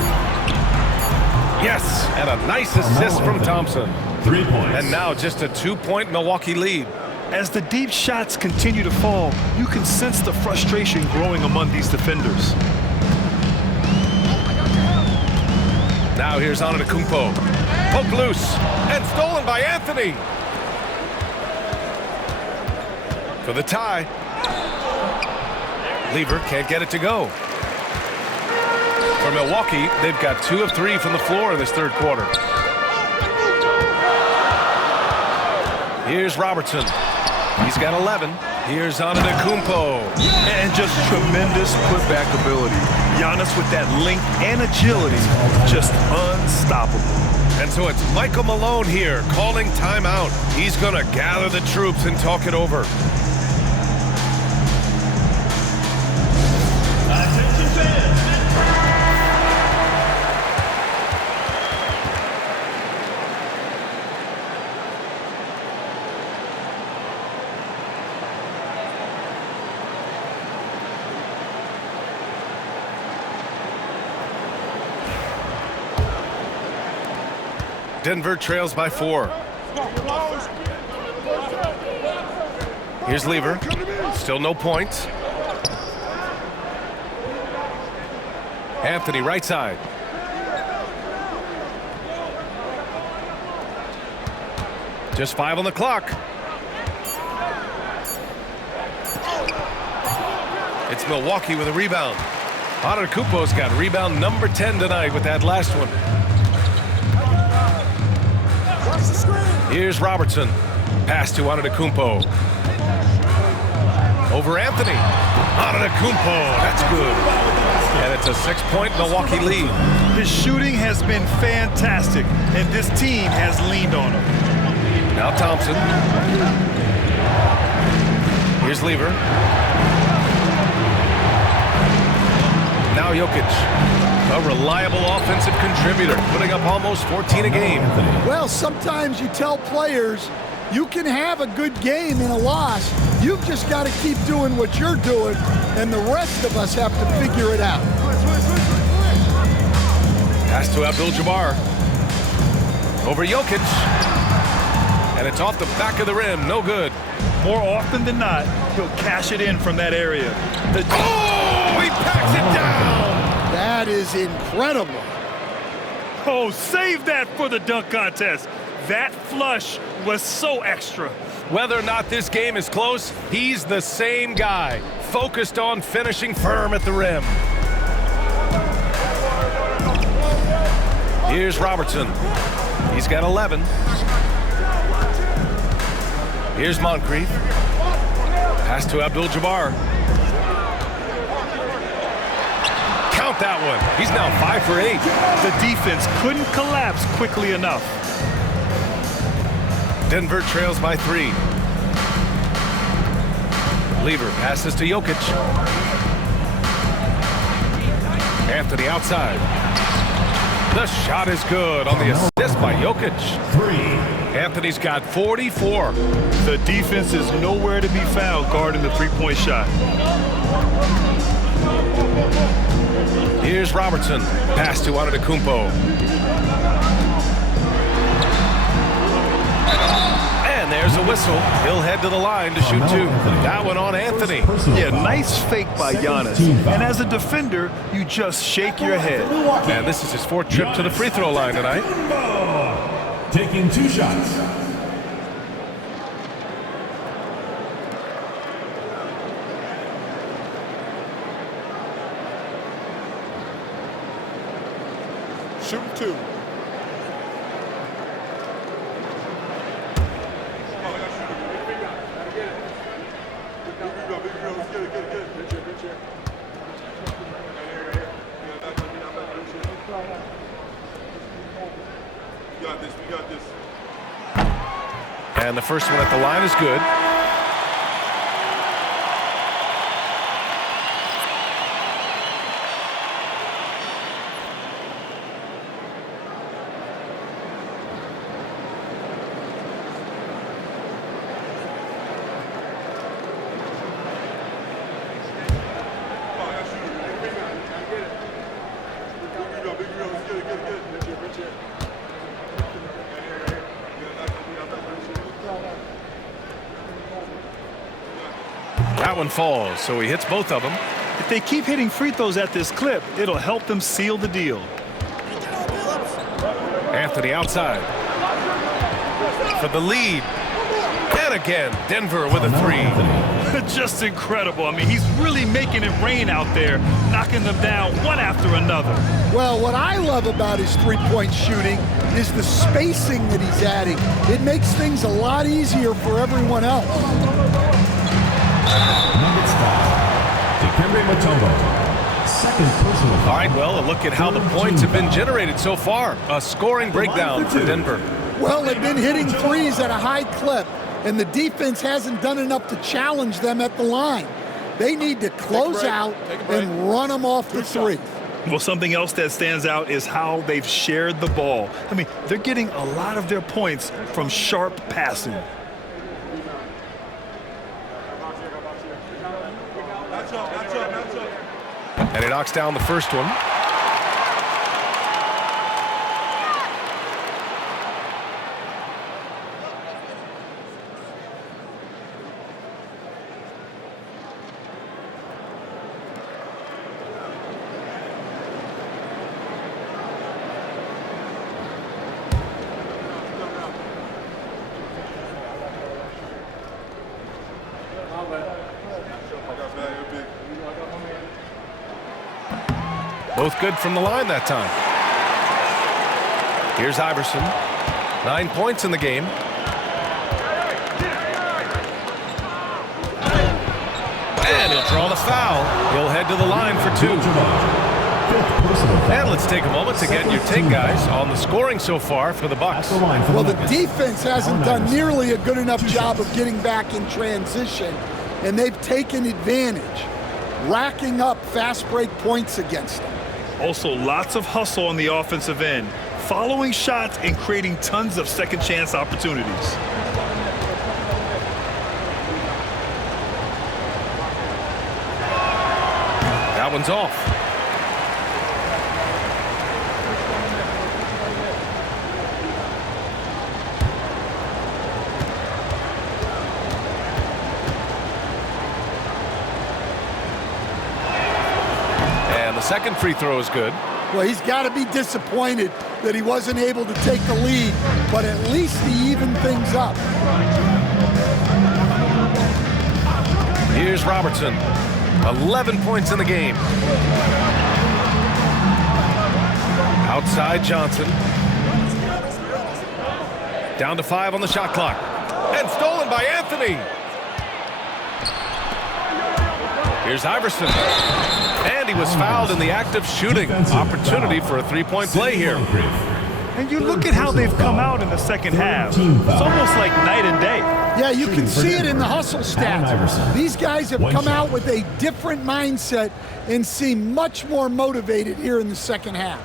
Yes, and a nice assist from Thompson. 3 points. And now just a 2-point Milwaukee lead. As the deep shots continue to fall, you can sense the frustration growing among these defenders. Now here's Antetokounmpo. Poked loose and stolen by Anthony. For the tie. Lever can't get it to go. For Milwaukee, they've got 2 of 3 from the floor in this third quarter. Here's Robertson. He's got 11. Here's Antetokounmpo. And just tremendous putback ability. Giannis with that length and agility, just unstoppable. And so it's Michael Malone here calling timeout. He's going to gather the troops and talk it over. Denver trails by 4. Here's Lever. Still no points. Anthony, right side. Just 5 on the clock. It's Milwaukee with a rebound. Antetokounmpo's got rebound number 10 tonight with that last one. Here's Robertson. Pass to Antetokounmpo. Over Anthony. Antetokounmpo. That's good. And it's a 6-point Milwaukee lead. His shooting has been fantastic, and this team has leaned on him. Now Thompson. Here's Lever. Now Jokic. A reliable offensive contributor, putting up almost 14 a game. Well, sometimes you tell players you can have a good game in a loss. You've just got to keep doing what you're doing, and the rest of us have to figure it out. Pass to Abdul-Jabbar. Over Jokic. And it's off the back of the rim. No good. More often than not, he'll cash it in from that area. Oh, he packs it down. That is incredible. Oh, save that for the dunk contest. That flush was so extra. Whether or not this game is close, he's the same guy, focused on finishing firm at the rim. Here's Robertson. He's got 11. Here's Moncrief. Pass to Abdul-Jabbar. Count that one. He's now 5 for 8. The defense couldn't collapse quickly enough. Denver trails by 3. Lever passes to Jokic. Anthony outside. The shot is good on the assist by Jokic. 3. Anthony's got 44. The defense is nowhere to be found guarding the three-point shot. Here's Robertson. Pass to Antetokounmpo. And there's a whistle. He'll head to the line to shoot 2. That one on Anthony. Yeah, nice fake by Giannis. And as a defender, you just shake your head. And this is his 4th trip to the free throw line tonight. Taking 2 shots. Shooting 2. We got this. And the first one at the line is good. That one falls, so he hits both of them. If they keep hitting free throws at this clip, it'll help them seal the deal. Anthony outside for the lead. And again, Denver with a 3. Just incredible. I mean, he's really making it rain out there, knocking them down one after another. Well, what I love about his three-point shooting is the spacing that he's adding. It makes things a lot easier for everyone else. Nuggets foul. Dikembe Mutombo. Second personal foul. All right, well, a look at how the points have been generated so far. A scoring breakdown for Denver. Well, they've been hitting threes at a high clip, and the defense hasn't done enough to challenge them at the line. They need to close out and run them off the three. Well, something else that stands out is how they've shared the ball. I mean, they're getting a lot of their points from sharp passing. And he knocks down the first one. Both good from the line that time. Here's Iverson. 9 points in the game. And he'll draw the foul. He'll head to the line for 2. And let's take a moment to get your take, guys, on the scoring so far for the Bucks. Well, the defense hasn't done nearly a good enough job of getting back in transition, and they've taken advantage, racking up fast break points against them. Also, lots of hustle on the offensive end, following shots and creating tons of second chance opportunities. That one's off. And the second free throw is good. Well, he's got to be disappointed that he wasn't able to take the lead, but at least he evened things up. Here's Robertson. 11 points in the game. Outside Johnson. Down to 5 on the shot clock. And stolen by Anthony. Here's Iverson. And he was fouled in the act of shooting. Opportunity for a three-point play here. And you look at how they've come out in the second half. It's almost like night and day. Yeah, you can see it in the hustle stats. These guys have come out with a different mindset and seem much more motivated here in the second half.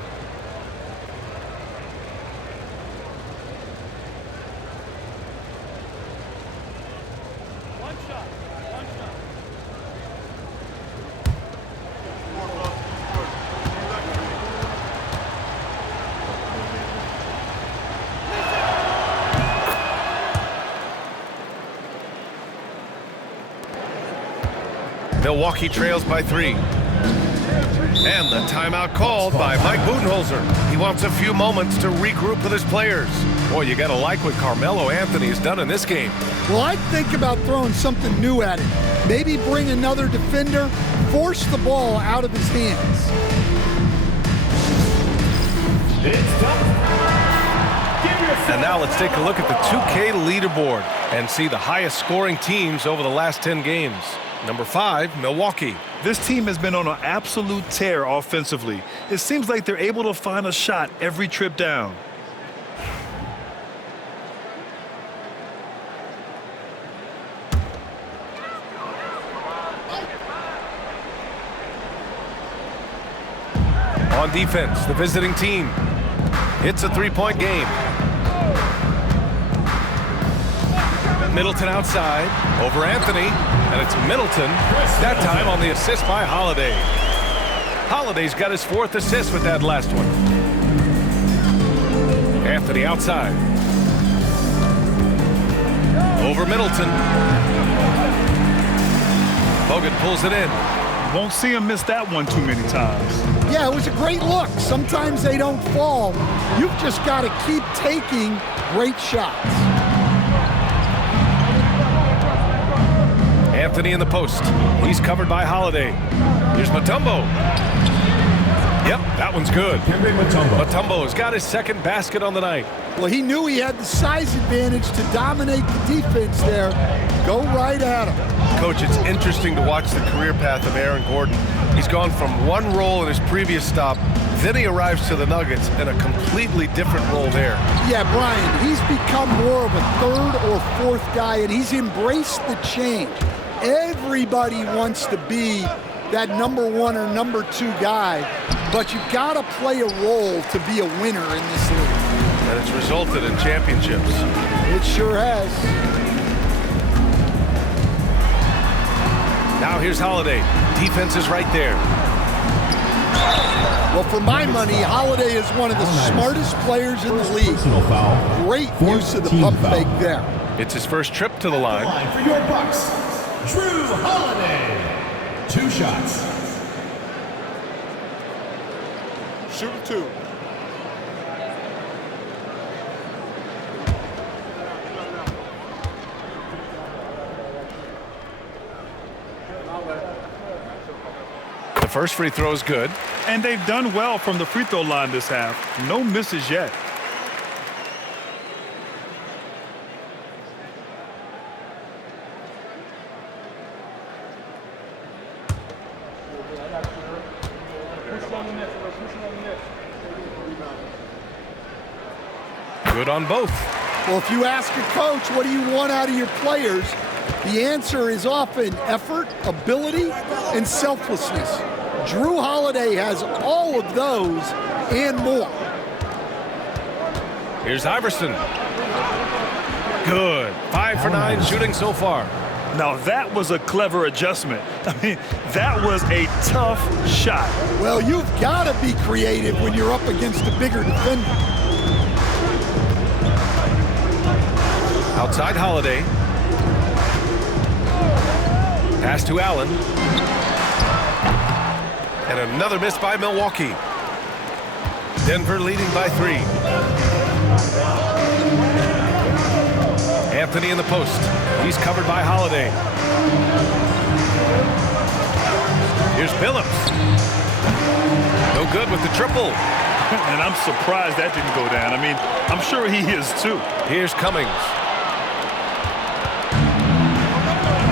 Milwaukee trails by 3. And the timeout called by Mike Budenholzer. He wants a few moments to regroup with his players. Boy, you got to like what Carmelo Anthony has done in this game. Well, I'd think about throwing something new at him. Maybe bring another defender, force the ball out of his hands. And now let's take a look at the 2K leaderboard and see the highest scoring teams over the last 10 games. Number 5, Milwaukee. This team has been on an absolute tear offensively. It seems like they're able to find a shot every trip down. On defense, the visiting team. It's a three-point game. Middleton outside, over Anthony, and it's Middleton, that time on the assist by Holiday. Holiday's got his 4th assist with that last one. Anthony outside. Over Middleton. Bogut pulls it in. Won't see him miss that one too many times. Yeah, it was a great look. Sometimes they don't fall. You've just got to keep taking great shots. Anthony in the post. He's covered by Holiday. Here's Mutombo. Yep, that one's good. Mutombo's got his 2nd basket on the night. Well, he knew he had the size advantage to dominate the defense there. Go right at him. Coach, it's interesting to watch the career path of Aaron Gordon. He's gone from one role in his previous stop, then he arrives to the Nuggets in a completely different role there. Yeah, Brian, he's become more of a 3rd or 4th guy, and he's embraced the change. Everybody wants to be that number 1 or number 2 guy, but you've got to play a role to be a winner in this league. And it's resulted in championships. It sure has. Now here's Holiday. Defense is right there. Well, for my money, Holiday is one of the smartest players in the league. Great use of the pump fake there. It's his first trip to the line. For your Bucks, Drew Holiday. 2 shots. Shooting 2. The first free throw is good. And they've done well from the free throw line this half. No misses yet. Good on both. Well, if you ask a coach, what do you want out of your players? The answer is often effort, ability, and selflessness. Drew Holiday has all of those and more. Here's Iverson. Good. 5 for 9 shooting so far. Now that was a clever adjustment. I mean, that was a tough shot. Well, you've got to be creative when you're up against a bigger defender. Outside Holiday. Pass to Allen. And another miss by Milwaukee. Denver leading by 3. Anthony in the post. He's covered by Holiday. Here's Phillips. No good with the triple. And I'm surprised that didn't go down. I mean, I'm sure he is too. Here's Cummings.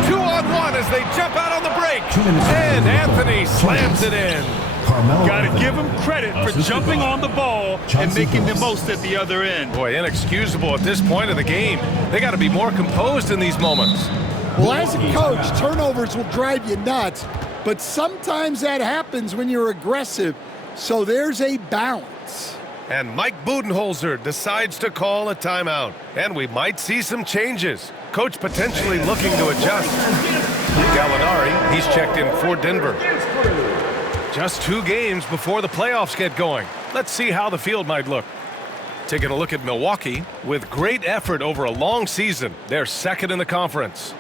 2-on-1 as they jump out on the break. And Anthony slams it in. Got to give him credit for jumping on the ball and making the most at the other end. Boy, inexcusable at this point of the game. They got to be more composed in these moments. Well, as a coach, turnovers will drive you nuts, but sometimes that happens when you're aggressive, so there's a balance. And Mike Budenholzer decides to call a timeout. And we might see some changes. Coach potentially looking to adjust. Gallinari, he's checked in for Denver. Just 2 games before the playoffs get going. Let's see how the field might look. Taking a look at Milwaukee, with great effort over a long season, they're second in the conference.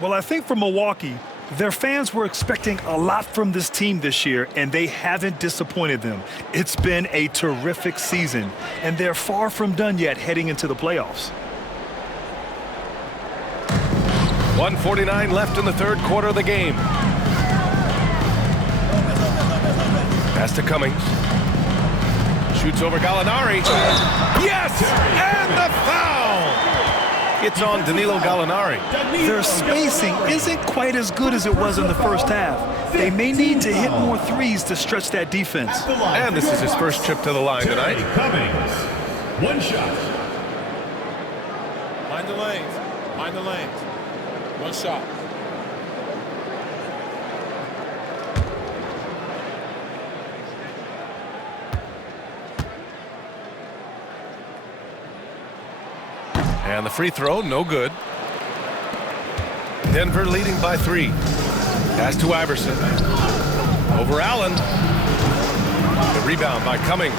Well, I think for Milwaukee, their fans were expecting a lot from this team this year, and they haven't disappointed them. It's been a terrific season, and they're far from done yet heading into the playoffs. 1:49 left in the third quarter of the game. Pass to Cummings. Shoots over Gallinari. Yes! And the foul! It's on Danilo Gallinari. Their spacing isn't quite as good as it was in the first half. They may need to hit more threes to stretch that defense. And this is his first trip to the line tonight. Cummings. 1 shot. Mind the lanes. Mind the lanes. 1 shot. And the free throw, no good. Denver leading by 3. Pass to Iverson. Over Allen. The rebound by Cummings.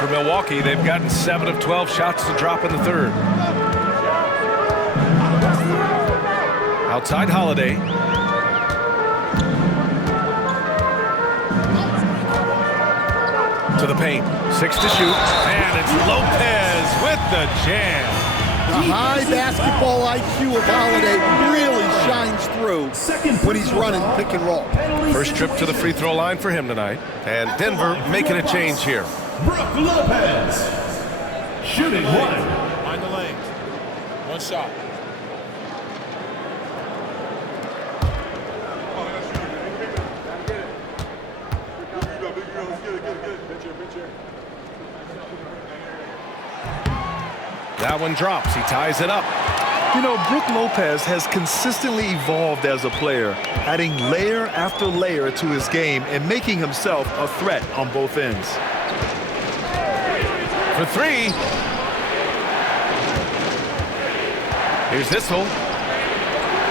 For Milwaukee, they've gotten 7 of 12 shots to drop in the third. Outside Holiday. To the paint. 6 to shoot. And it's Lopez with the jam. The high basketball IQ of Holiday really shines through when he's running pick and roll. First trip to the free throw line for him tonight. And Denver making a change here. Brook Lopez. Shooting 1. Mind the lanes. 1 shot. That one drops. He ties it up. You know, Brook Lopez has consistently evolved as a player, adding layer after layer to his game and making himself a threat on both ends. For 3. Here's Hissel.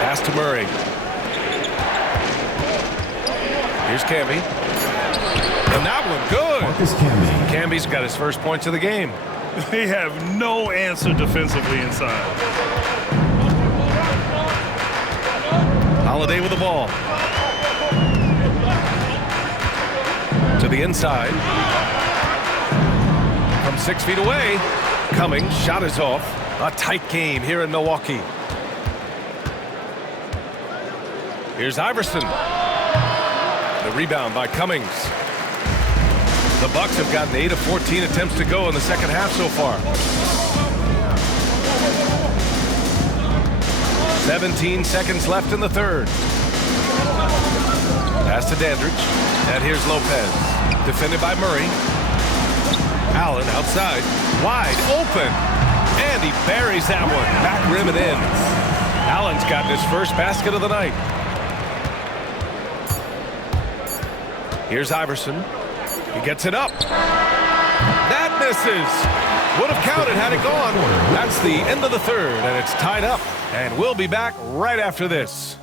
Pass to Murray. Here's Camby. And that one good. Camby's got his first points of the game. They have no answer defensively inside. Holiday with the ball. To the inside. From 6 feet away. Cummings, shot is off. A tight game here in Milwaukee. Here's Iverson. rebound by Cummings. The Bucks have gotten 8 of 14 attempts to go in the second half so far. 17 seconds left in the third. Pass to Dandridge. And here's Lopez. Defended by Murray. Allen outside. Wide open. And he buries that one. Back rim and in. Allen's gotten his first basket of the night. Here's Iverson. He gets it up. That misses. Would have counted had it gone. That's the end of the third, and it's tied up. And we'll be back right after this.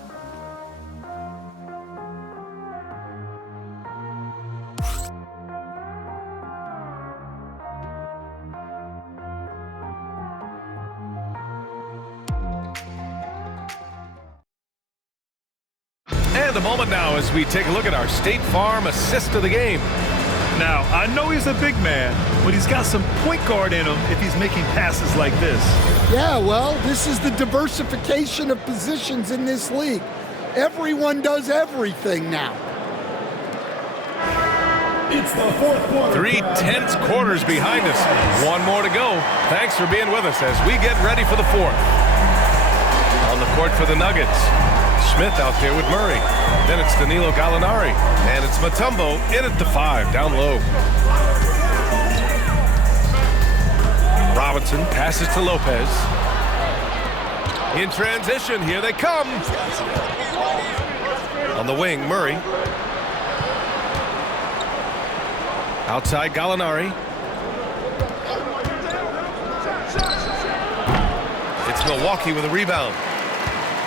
And a moment now as we take a look at our State Farm assist of the game. Now, I know he's a big man, but he's got some point guard in him if he's making passes like this. Yeah, well, this is the diversification of positions in this league. Everyone does everything now. It's the fourth quarter. 3 tense quarters behind us. One more to go. Thanks for being with us as we get ready for the fourth. On the court for the Nuggets. Smith out there with Murray. Then it's Danilo Gallinari. And it's Mutombo in at the 5, down low. Robinson passes to Lopez. In transition, here they come. On the wing, Murray. Outside Gallinari. It's Milwaukee with a rebound.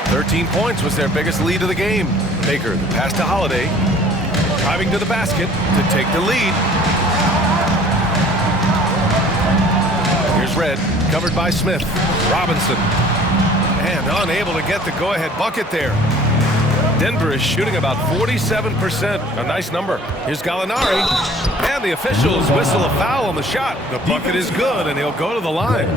13 points was their biggest lead of the game. Baker, the pass to Holiday. Driving to the basket to take the lead. Here's Red, covered by Smith. Robinson. And unable to get the go-ahead bucket there. Denver is shooting about 47%. A nice number. Here's Gallinari. And the officials whistle a foul on the shot. The bucket is good, and he'll go to the line.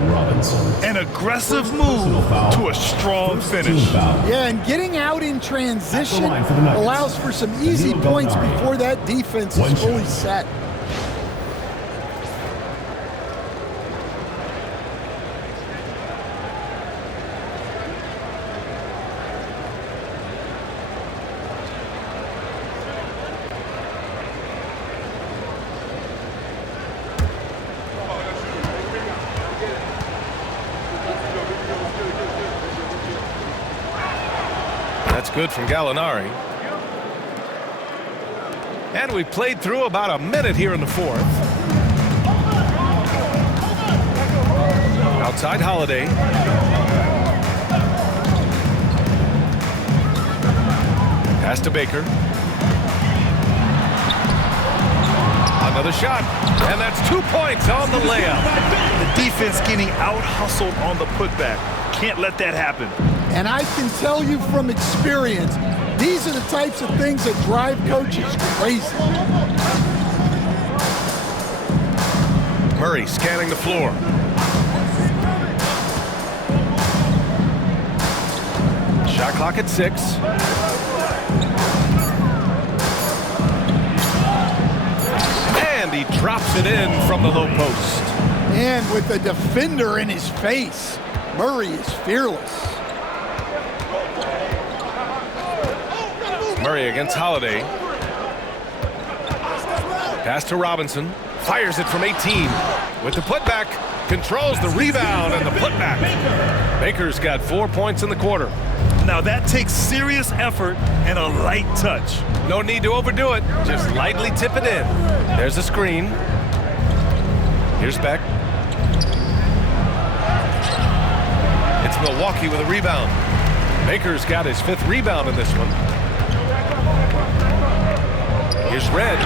An aggressive move to a strong finish. Yeah, and getting out in transition allows for some easy points before that defense is fully set. Good from Gallinari. And we played through about a minute here in the fourth. Outside Holiday. Pass to Baker. Another shot. And that's 2 points on the layup. The defense getting out-hustled on the putback. Can't let that happen. And I can tell you from experience, these are the types of things that drive coaches crazy. Murray scanning the floor. Shot clock at 6. And he drops it in from the low post. And with the defender in his face, Murray is fearless. Murray against Holiday. Pass to Robinson. Fires it from 18. With the putback. Controls the rebound and the putback. Baker's got 4 points in the quarter. Now that takes serious effort and a light touch. No need to overdo it. Just lightly tip it in. There's a screen. Here's Beck. It's Milwaukee with a rebound. Baker's got his 5th rebound in this one. Here's Red.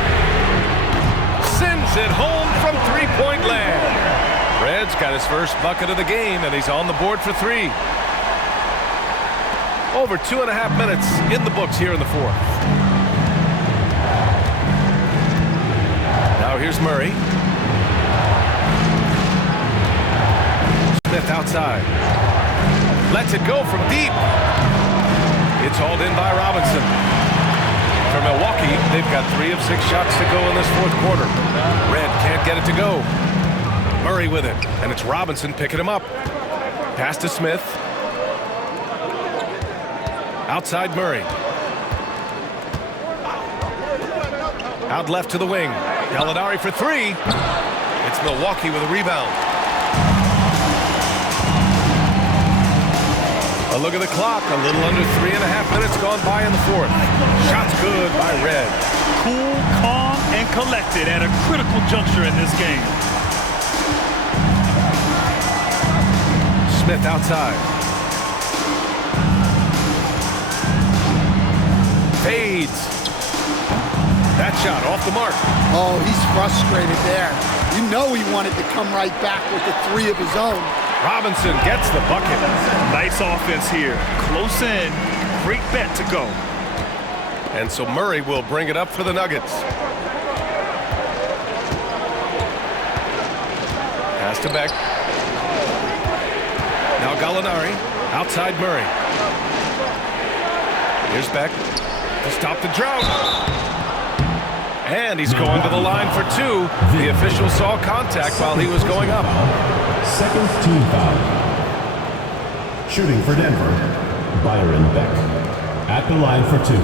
Sends it home from three-point land. Red's got his first bucket of the game, and he's on the board for 3. Over 2.5 minutes in the books here in the fourth. Now here's Murray. Smith outside. Lets it go from deep. It's hauled in by Robinson. for Milwaukee. They've got 3 of 6 shots to go in this fourth quarter. Red can't get it to go. Murray with it, and it's Robinson picking him up. Pass to Smith. Outside Murray. Out left to the wing. Gallinari for 3. It's Milwaukee with a rebound. A look at the clock. A little under 3.5 minutes gone by in the fourth. Shot's good by Red. Cool, calm, and collected at a critical juncture in this game. Smith outside. Fades. That shot off the mark. Oh, he's frustrated there. You know he wanted to come right back with the 3 of his own. Robinson gets the bucket. Nice offense here. Close in. Great bet to go. And so Murray will bring it up for the Nuggets. Pass to Beck. Now Gallinari. Outside Murray. Here's Beck to stop the drought. And he's going to the line for 2. The official saw contact while he was going up. Second team foul. Shooting for Denver, Byron Beck. At the line for 2.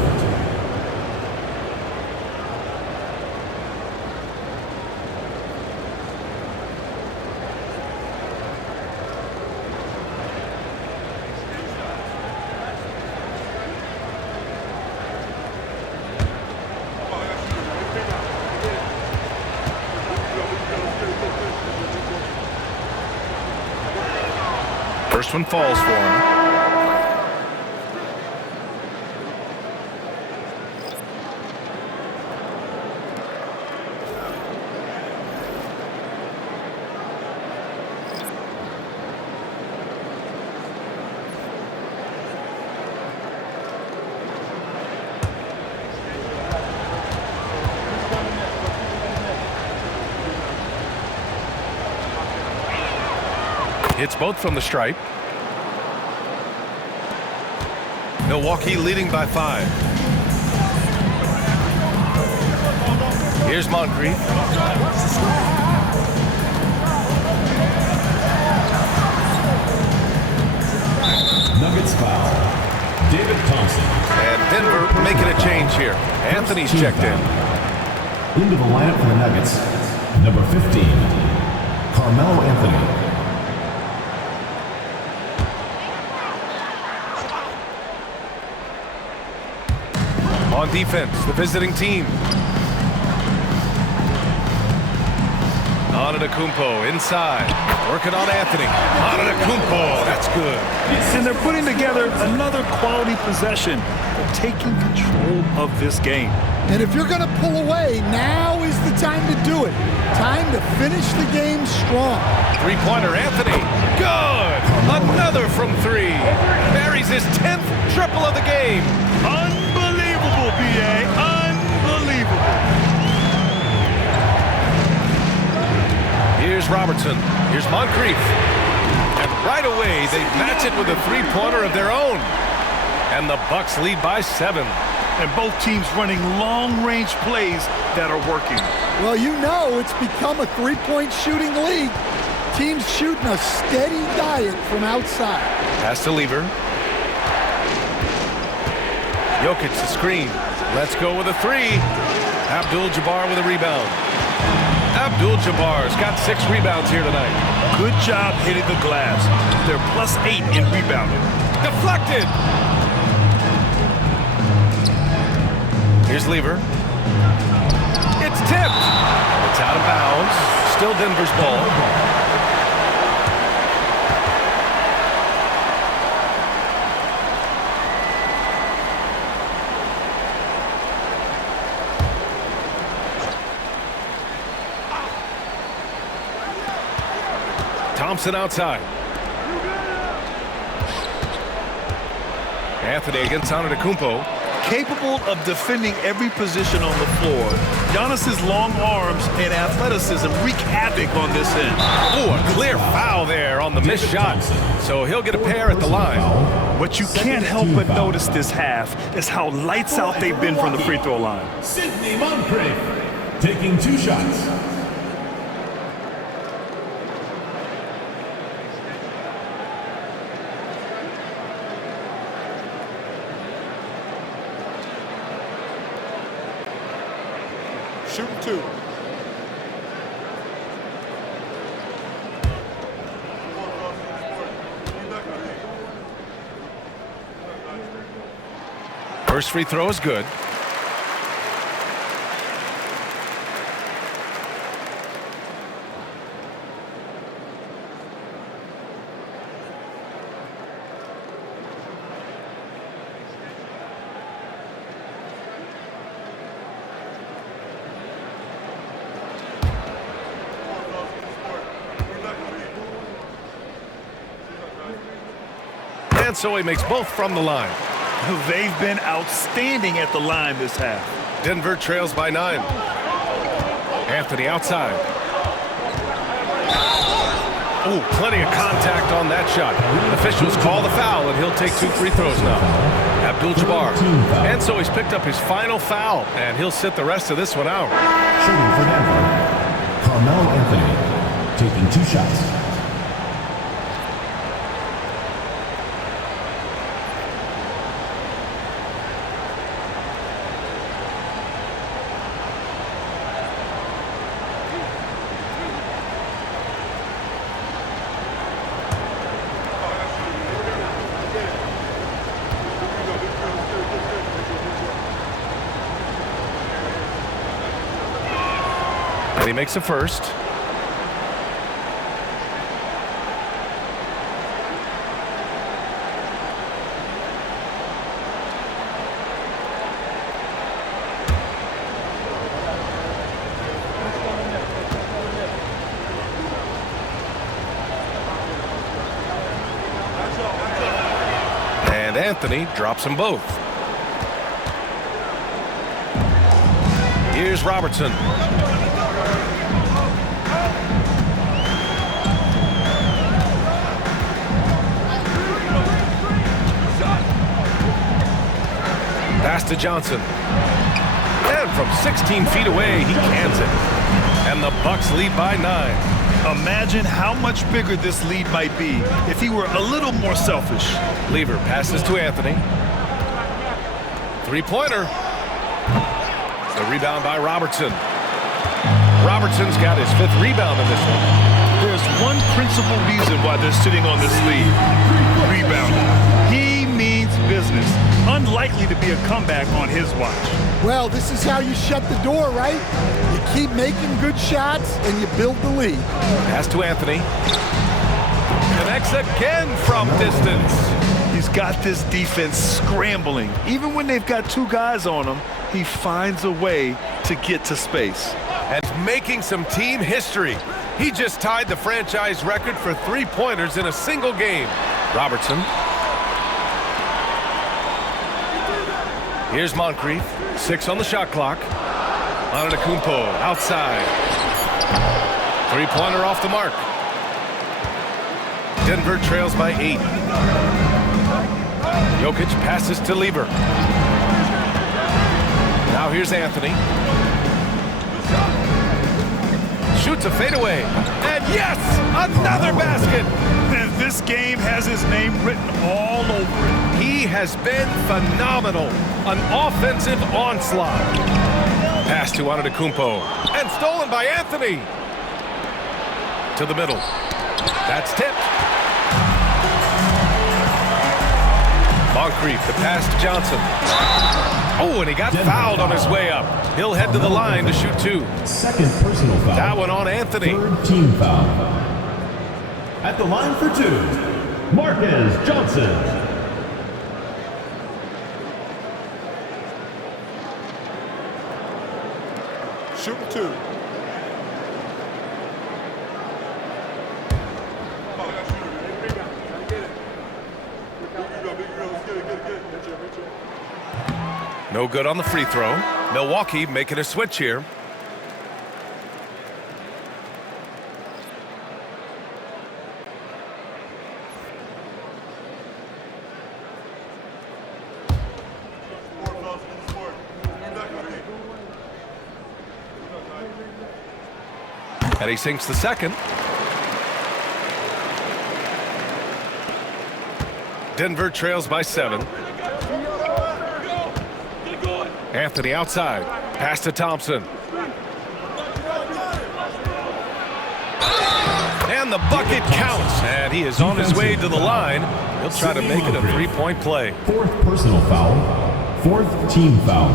First one falls for him. Hits both from the stripe. Milwaukee leading by 5. Here's Moncrief. Nuggets foul. David Thompson. And Denver making a change here. Anthony's checked in. Into the lineup for the Nuggets, number 15, Carmelo Anthony. On defense, the visiting team. Antetokounmpo inside, working on Anthony. Antetokounmpo, that's good. And they're putting together another quality possession. They're taking control of this game. And if you're going to pull away, now is the time to do it. Time to finish the game strong. Three-pointer, Anthony. Good! Another from 3. Buries his 10th triple of the game. Unbelievable, B.A. Unbelievable. Here's Robertson. Here's Moncrief. And right away, they match it with a three-pointer of their own. And the Bucks lead by 7. And both teams running long-range plays that are working. Well, you know it's become a three-point shooting league. Teams shooting a steady diet from outside. Pass to Lever. Jokic the screen. Let's go with a 3. Abdul-Jabbar with a rebound. Abdul-Jabbar's got 6 rebounds here tonight. Good job hitting the glass. They're +8 in rebounding. Deflected. Here's Lever. It's tipped. It's out of bounds. Still Denver's ball. Thompson outside. Anthony against Antetokounmpo. Capable of defending every position on the floor, Giannis's long arms and athleticism wreak havoc on this end. Oh, a clear foul there on the missed shot. So he'll get a pair at the line. What you can't help but notice this half is how lights out they've been from the free throw line. Sidney Moncrief taking 2 shots. Shooting 2. First free throw is good. And so he makes both from the line. They've been outstanding at the line this half. Denver trails by 9. Anthony outside. Oh, plenty of contact on that shot. Officials call the foul, and he'll take 2 free throws now. Abdul-Jabbar. And so he's picked up his final foul, and he'll sit the rest of this one out. Shooting for Denver, Carmelo Anthony taking 2 shots. He makes a first. And Anthony drops them both. Here's Robertson. Pass to Johnson. And from 16 feet away, he cans it. And the Bucks lead by 9. Imagine how much bigger this lead might be if he were a little more selfish. Lever passes to Anthony. 3-pointer. The rebound by Robertson. Robertson's got his 5th rebound in this one. There's one principal reason why they're sitting on this lead. Rebounding. He means business. Unlikely to be a comeback on his watch. Well, this is how you shut the door, right? You keep making good shots and you build the lead. Pass to Anthony. Connects again from distance. He's got this defense scrambling. Even when they've got 2 guys on him, he finds a way to get to space. And making some team history. He just tied the franchise record for 3-pointers in a single game. Robertson. Here's Moncrief. 6 on the shot clock. Antetokounmpo outside. 3-pointer off the mark. Denver trails by 8. Jokic passes to Lever. Now here's Anthony. Shoots a fadeaway. And yes, another basket. And this game has his name written all over it. He has been phenomenal. An offensive onslaught. Pass to Antetokounmpo. And stolen by Anthony. To the middle. That's tipped. Moncrief, the pass to Johnson. Oh, and he got fouled on his way up. He'll head to the line to shoot 2. 2nd personal foul. That one on Anthony. 3rd team foul. At the line for 2, Marcus Johnson. Shooting 2. No good on the free throw. Milwaukee making a switch here. And he sinks the second. Denver trails by 7. Anthony outside. Pass to Thompson. And the bucket counts. And he is on his way to the line. He'll try to make it a 3-point play. 4th personal foul. 4th team foul.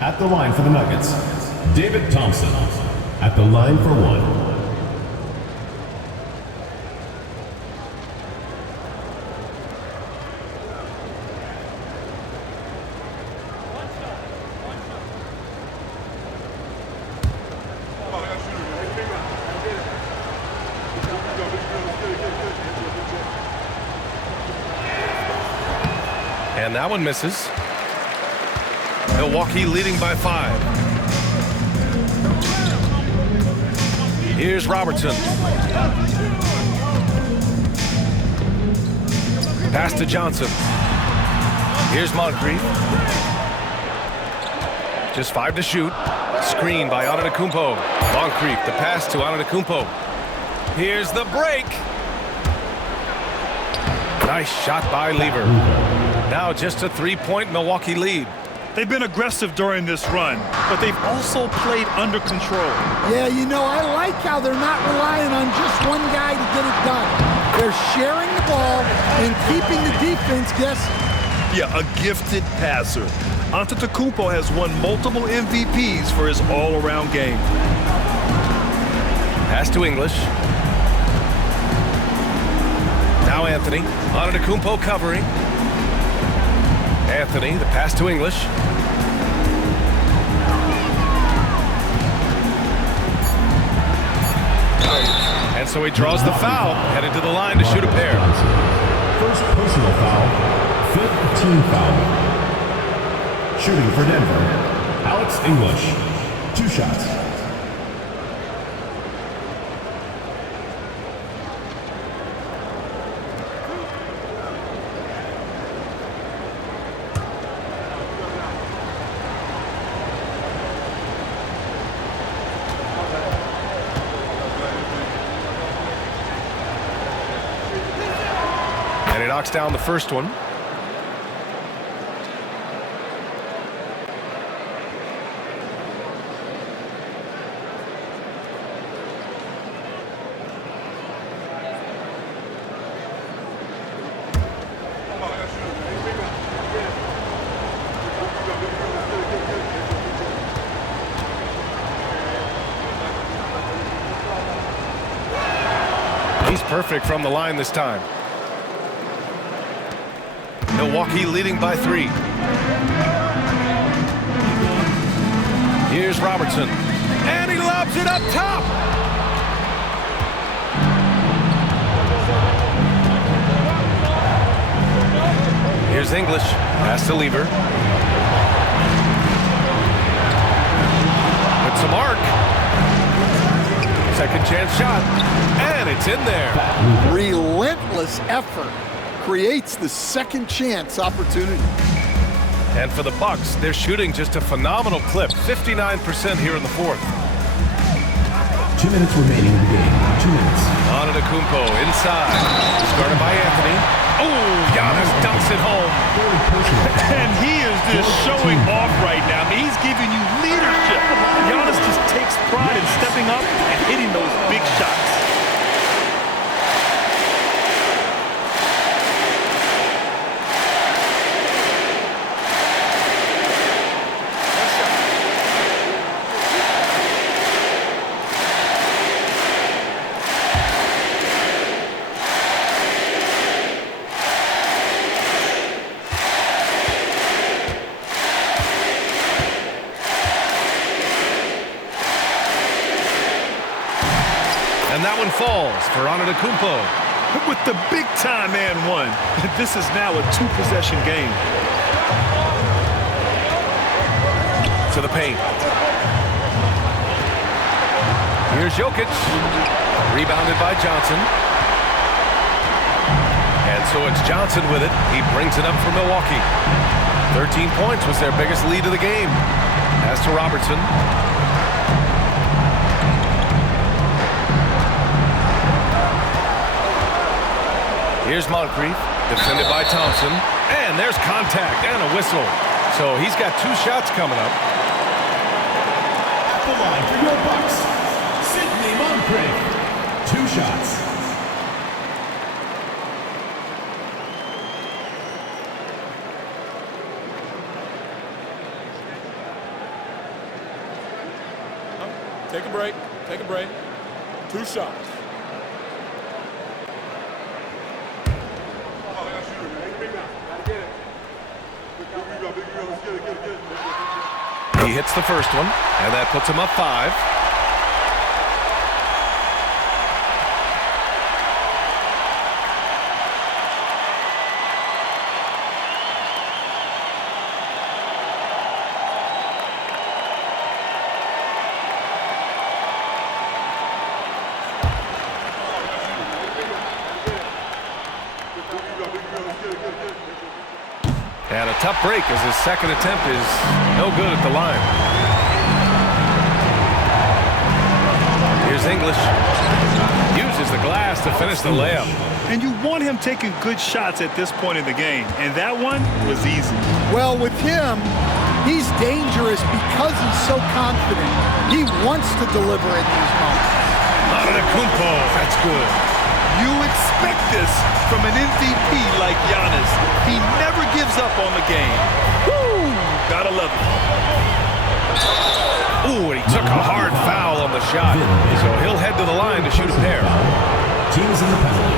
At the line for the Nuggets, David Thompson. At the line for 1. And that one misses. Milwaukee leading by 5. Here's Robertson. Pass to Johnson. Here's Moncrief. Just 5 to shoot. Screen by Antetokounmpo. Moncrief, the pass to Antetokounmpo. Here's the break. Nice shot by Lever. Now just a 3-point Milwaukee lead. They've been aggressive during this run, but they've also played under control. Yeah, you know, I like how they're not relying on just one guy to get it done. They're sharing the ball and keeping the defense guessing. Yeah, a gifted passer. Antetokounmpo has won multiple MVPs for his all-around game. Pass to English. Now Anthony. Antetokounmpo covering. Anthony, the pass to English. And so he draws the foul, headed to the line to shoot a pair. 1st personal foul, 5th team foul. Shooting for Denver, Alex English. 2 shots. Knocks down the first one. He's perfect from the line this time. Milwaukee leading by 3. Here's Robertson. And he lobs it up top. Here's English. Pass to Lever. Puts a mark. Second chance shot. And it's in there. Relentless effort creates the second chance opportunity. And for the Bucks, they're shooting just a phenomenal clip, 59% here in the 4th. 2 minutes remaining in the game. 2 minutes. Antetokounmpo inside. He's guarded by Anthony. Oh, Giannis dunks it home. And he is just showing off right now. I mean, he's giving you leadership. Giannis just takes pride in stepping up and hitting those big shots. And that one falls for Antetokounmpo. With the big-time and one, this is now a 2-possession game. To the paint. Here's Jokic. Rebounded by Johnson. And so it's Johnson with it. He brings it up for Milwaukee. 13 points was their biggest lead of the game. Pass to Robertson. Here's Moncrief, defended by Thompson. And there's contact and a whistle. So he's got 2 shots coming up. At the line for your Bucks, Sidney Moncrief. 2 shots. Take a break. Take a break. 2 shots. He hits the first one, and that puts him up 5. And a tough break as his second attempt is no good at the line. Here's English. Uses the glass to finish the layup. And you want him taking good shots at this point in the game, and that one was easy. Well, with him, he's dangerous because he's so confident. He wants to deliver at these moments. Antetokounmpo, that's good. You expect this from an MVP like Giannis. He never gives up on the game. Woo! Gotta love it. Ooh, and he took a hard foul on the shot. So he'll head to the line to shoot a pair. Teams in the penalty.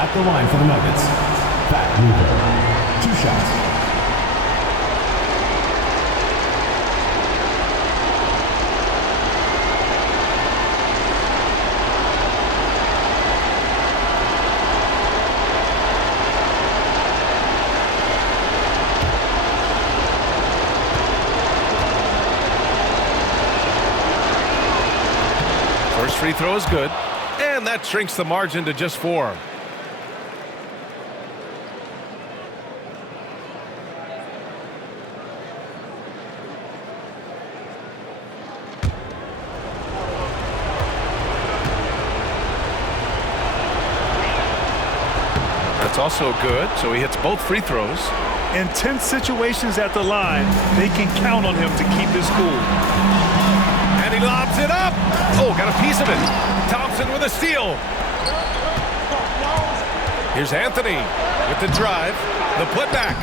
At the line for the Nuggets, Pat Ruger. 2 shots. First free throw is good, and that shrinks the margin to just 4. That's also good, so he hits both free throws. In tense situations at the line, they can count on him to keep his cool. And he lobs it up. Oh, got a piece of it. Thompson with a steal. Here's Anthony with the drive, the putback.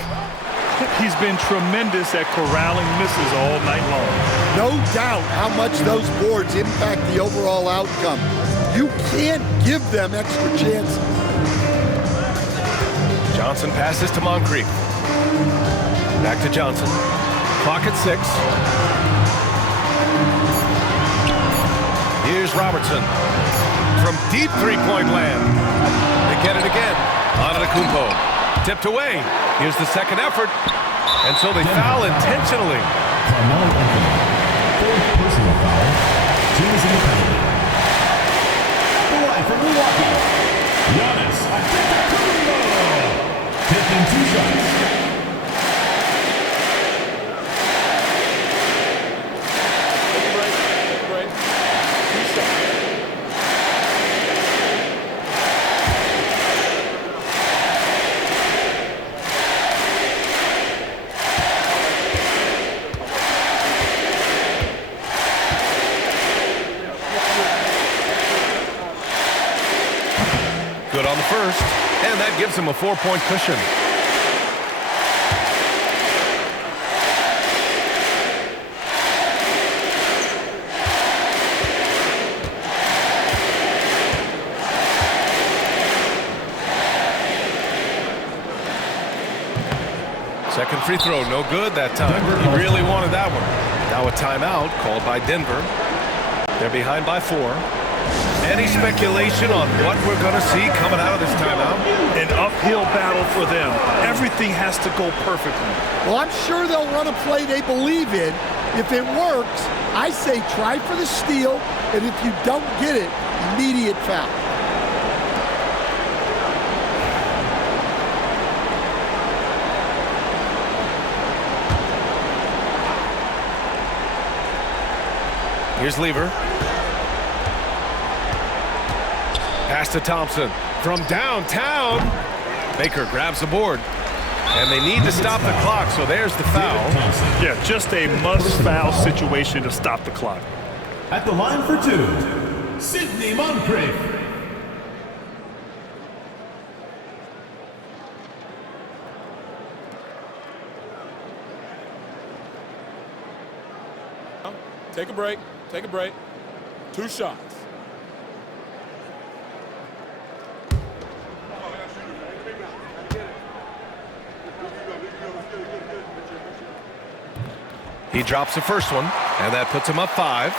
He's been tremendous at corralling misses all night long. No doubt how much those boards impact the overall outcome. You can't give them extra chances. Johnson passes to Moncrief. Back to Johnson. Clock at 6. Here's Robertson from deep three-point land. They get it again. Antetokounmpo tipped away. Here's the second effort. And so they foul intentionally. Carmelo Anthony. 4th personal foul. Teams in the penalty. The line for Milwaukee, Giannis Antetokounmpo. Taking 2 shots. Good on the first, and that gives him a 4-point cushion. Second free throw, no good that time. He really wanted that one. Now a timeout called by Denver. They're behind by 4. Any speculation on what we're going to see coming out of this timeout? An uphill battle for them. Everything has to go perfectly. Well, I'm sure they'll run a play they believe in. If it works, I say try for the steal, and if you don't get it, immediate foul. Here's Lever. Pass to Thompson. from downtown. Baker grabs the board. And they need to stop the clock, so there's the foul. Yeah, just a must-foul situation to stop the clock. At the line for two, Sidney Moncrief. Take a break. Take a break. 2 shots. He drops the first one, and that puts him up 5.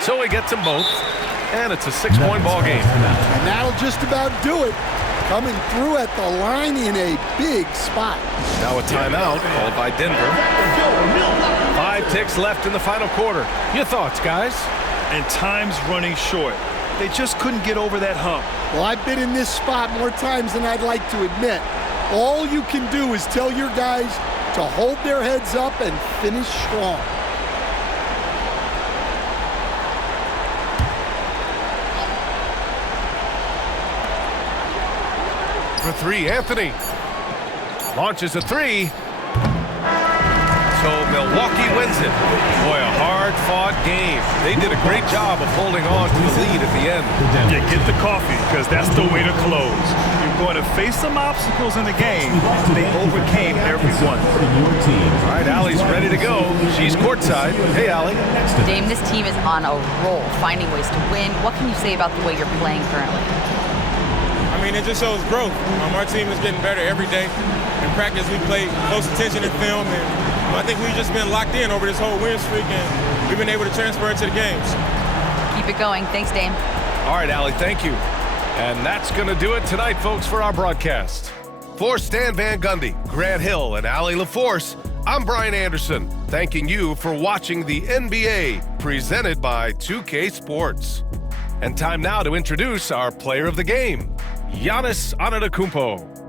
So he gets them both, and it's a 6-point ball game. And that'll just about do it. Coming through at the line in a big spot. Now a timeout called by Denver. 5 ticks left in the final quarter. Your thoughts, guys? And time's running short. They just couldn't get over that hump. Well, I've been in this spot more times than I'd like to admit. All you can do is tell your guys to hold their heads up and finish strong. For 3, Anthony. Launches a 3. So Milwaukee wins it. Boy, a hard-fought game. They did a great job of holding on to the lead at the end. Yeah, get the coffee, because that's the way to close. You're going to face some obstacles in the game. They overcame every one. All right, Allie's ready to go. She's courtside. Hey, Allie. Dame, this team is on a roll, finding ways to win. What can you say about the way you're playing currently? I mean, it just shows growth. Our team is getting better every day. In practice, we play close attention in film, and I think we've just been locked in over this whole win streak, and we've been able to transfer into the games. Keep it going. Thanks, Dame. All right, Allie, thank you. And that's going to do it tonight, folks, for our broadcast. For Stan Van Gundy, Grant Hill, and Allie LaForce, I'm Brian Anderson, thanking you for watching the NBA presented by 2K Sports. And time now to introduce our player of the game, Giannis Antetokounmpo.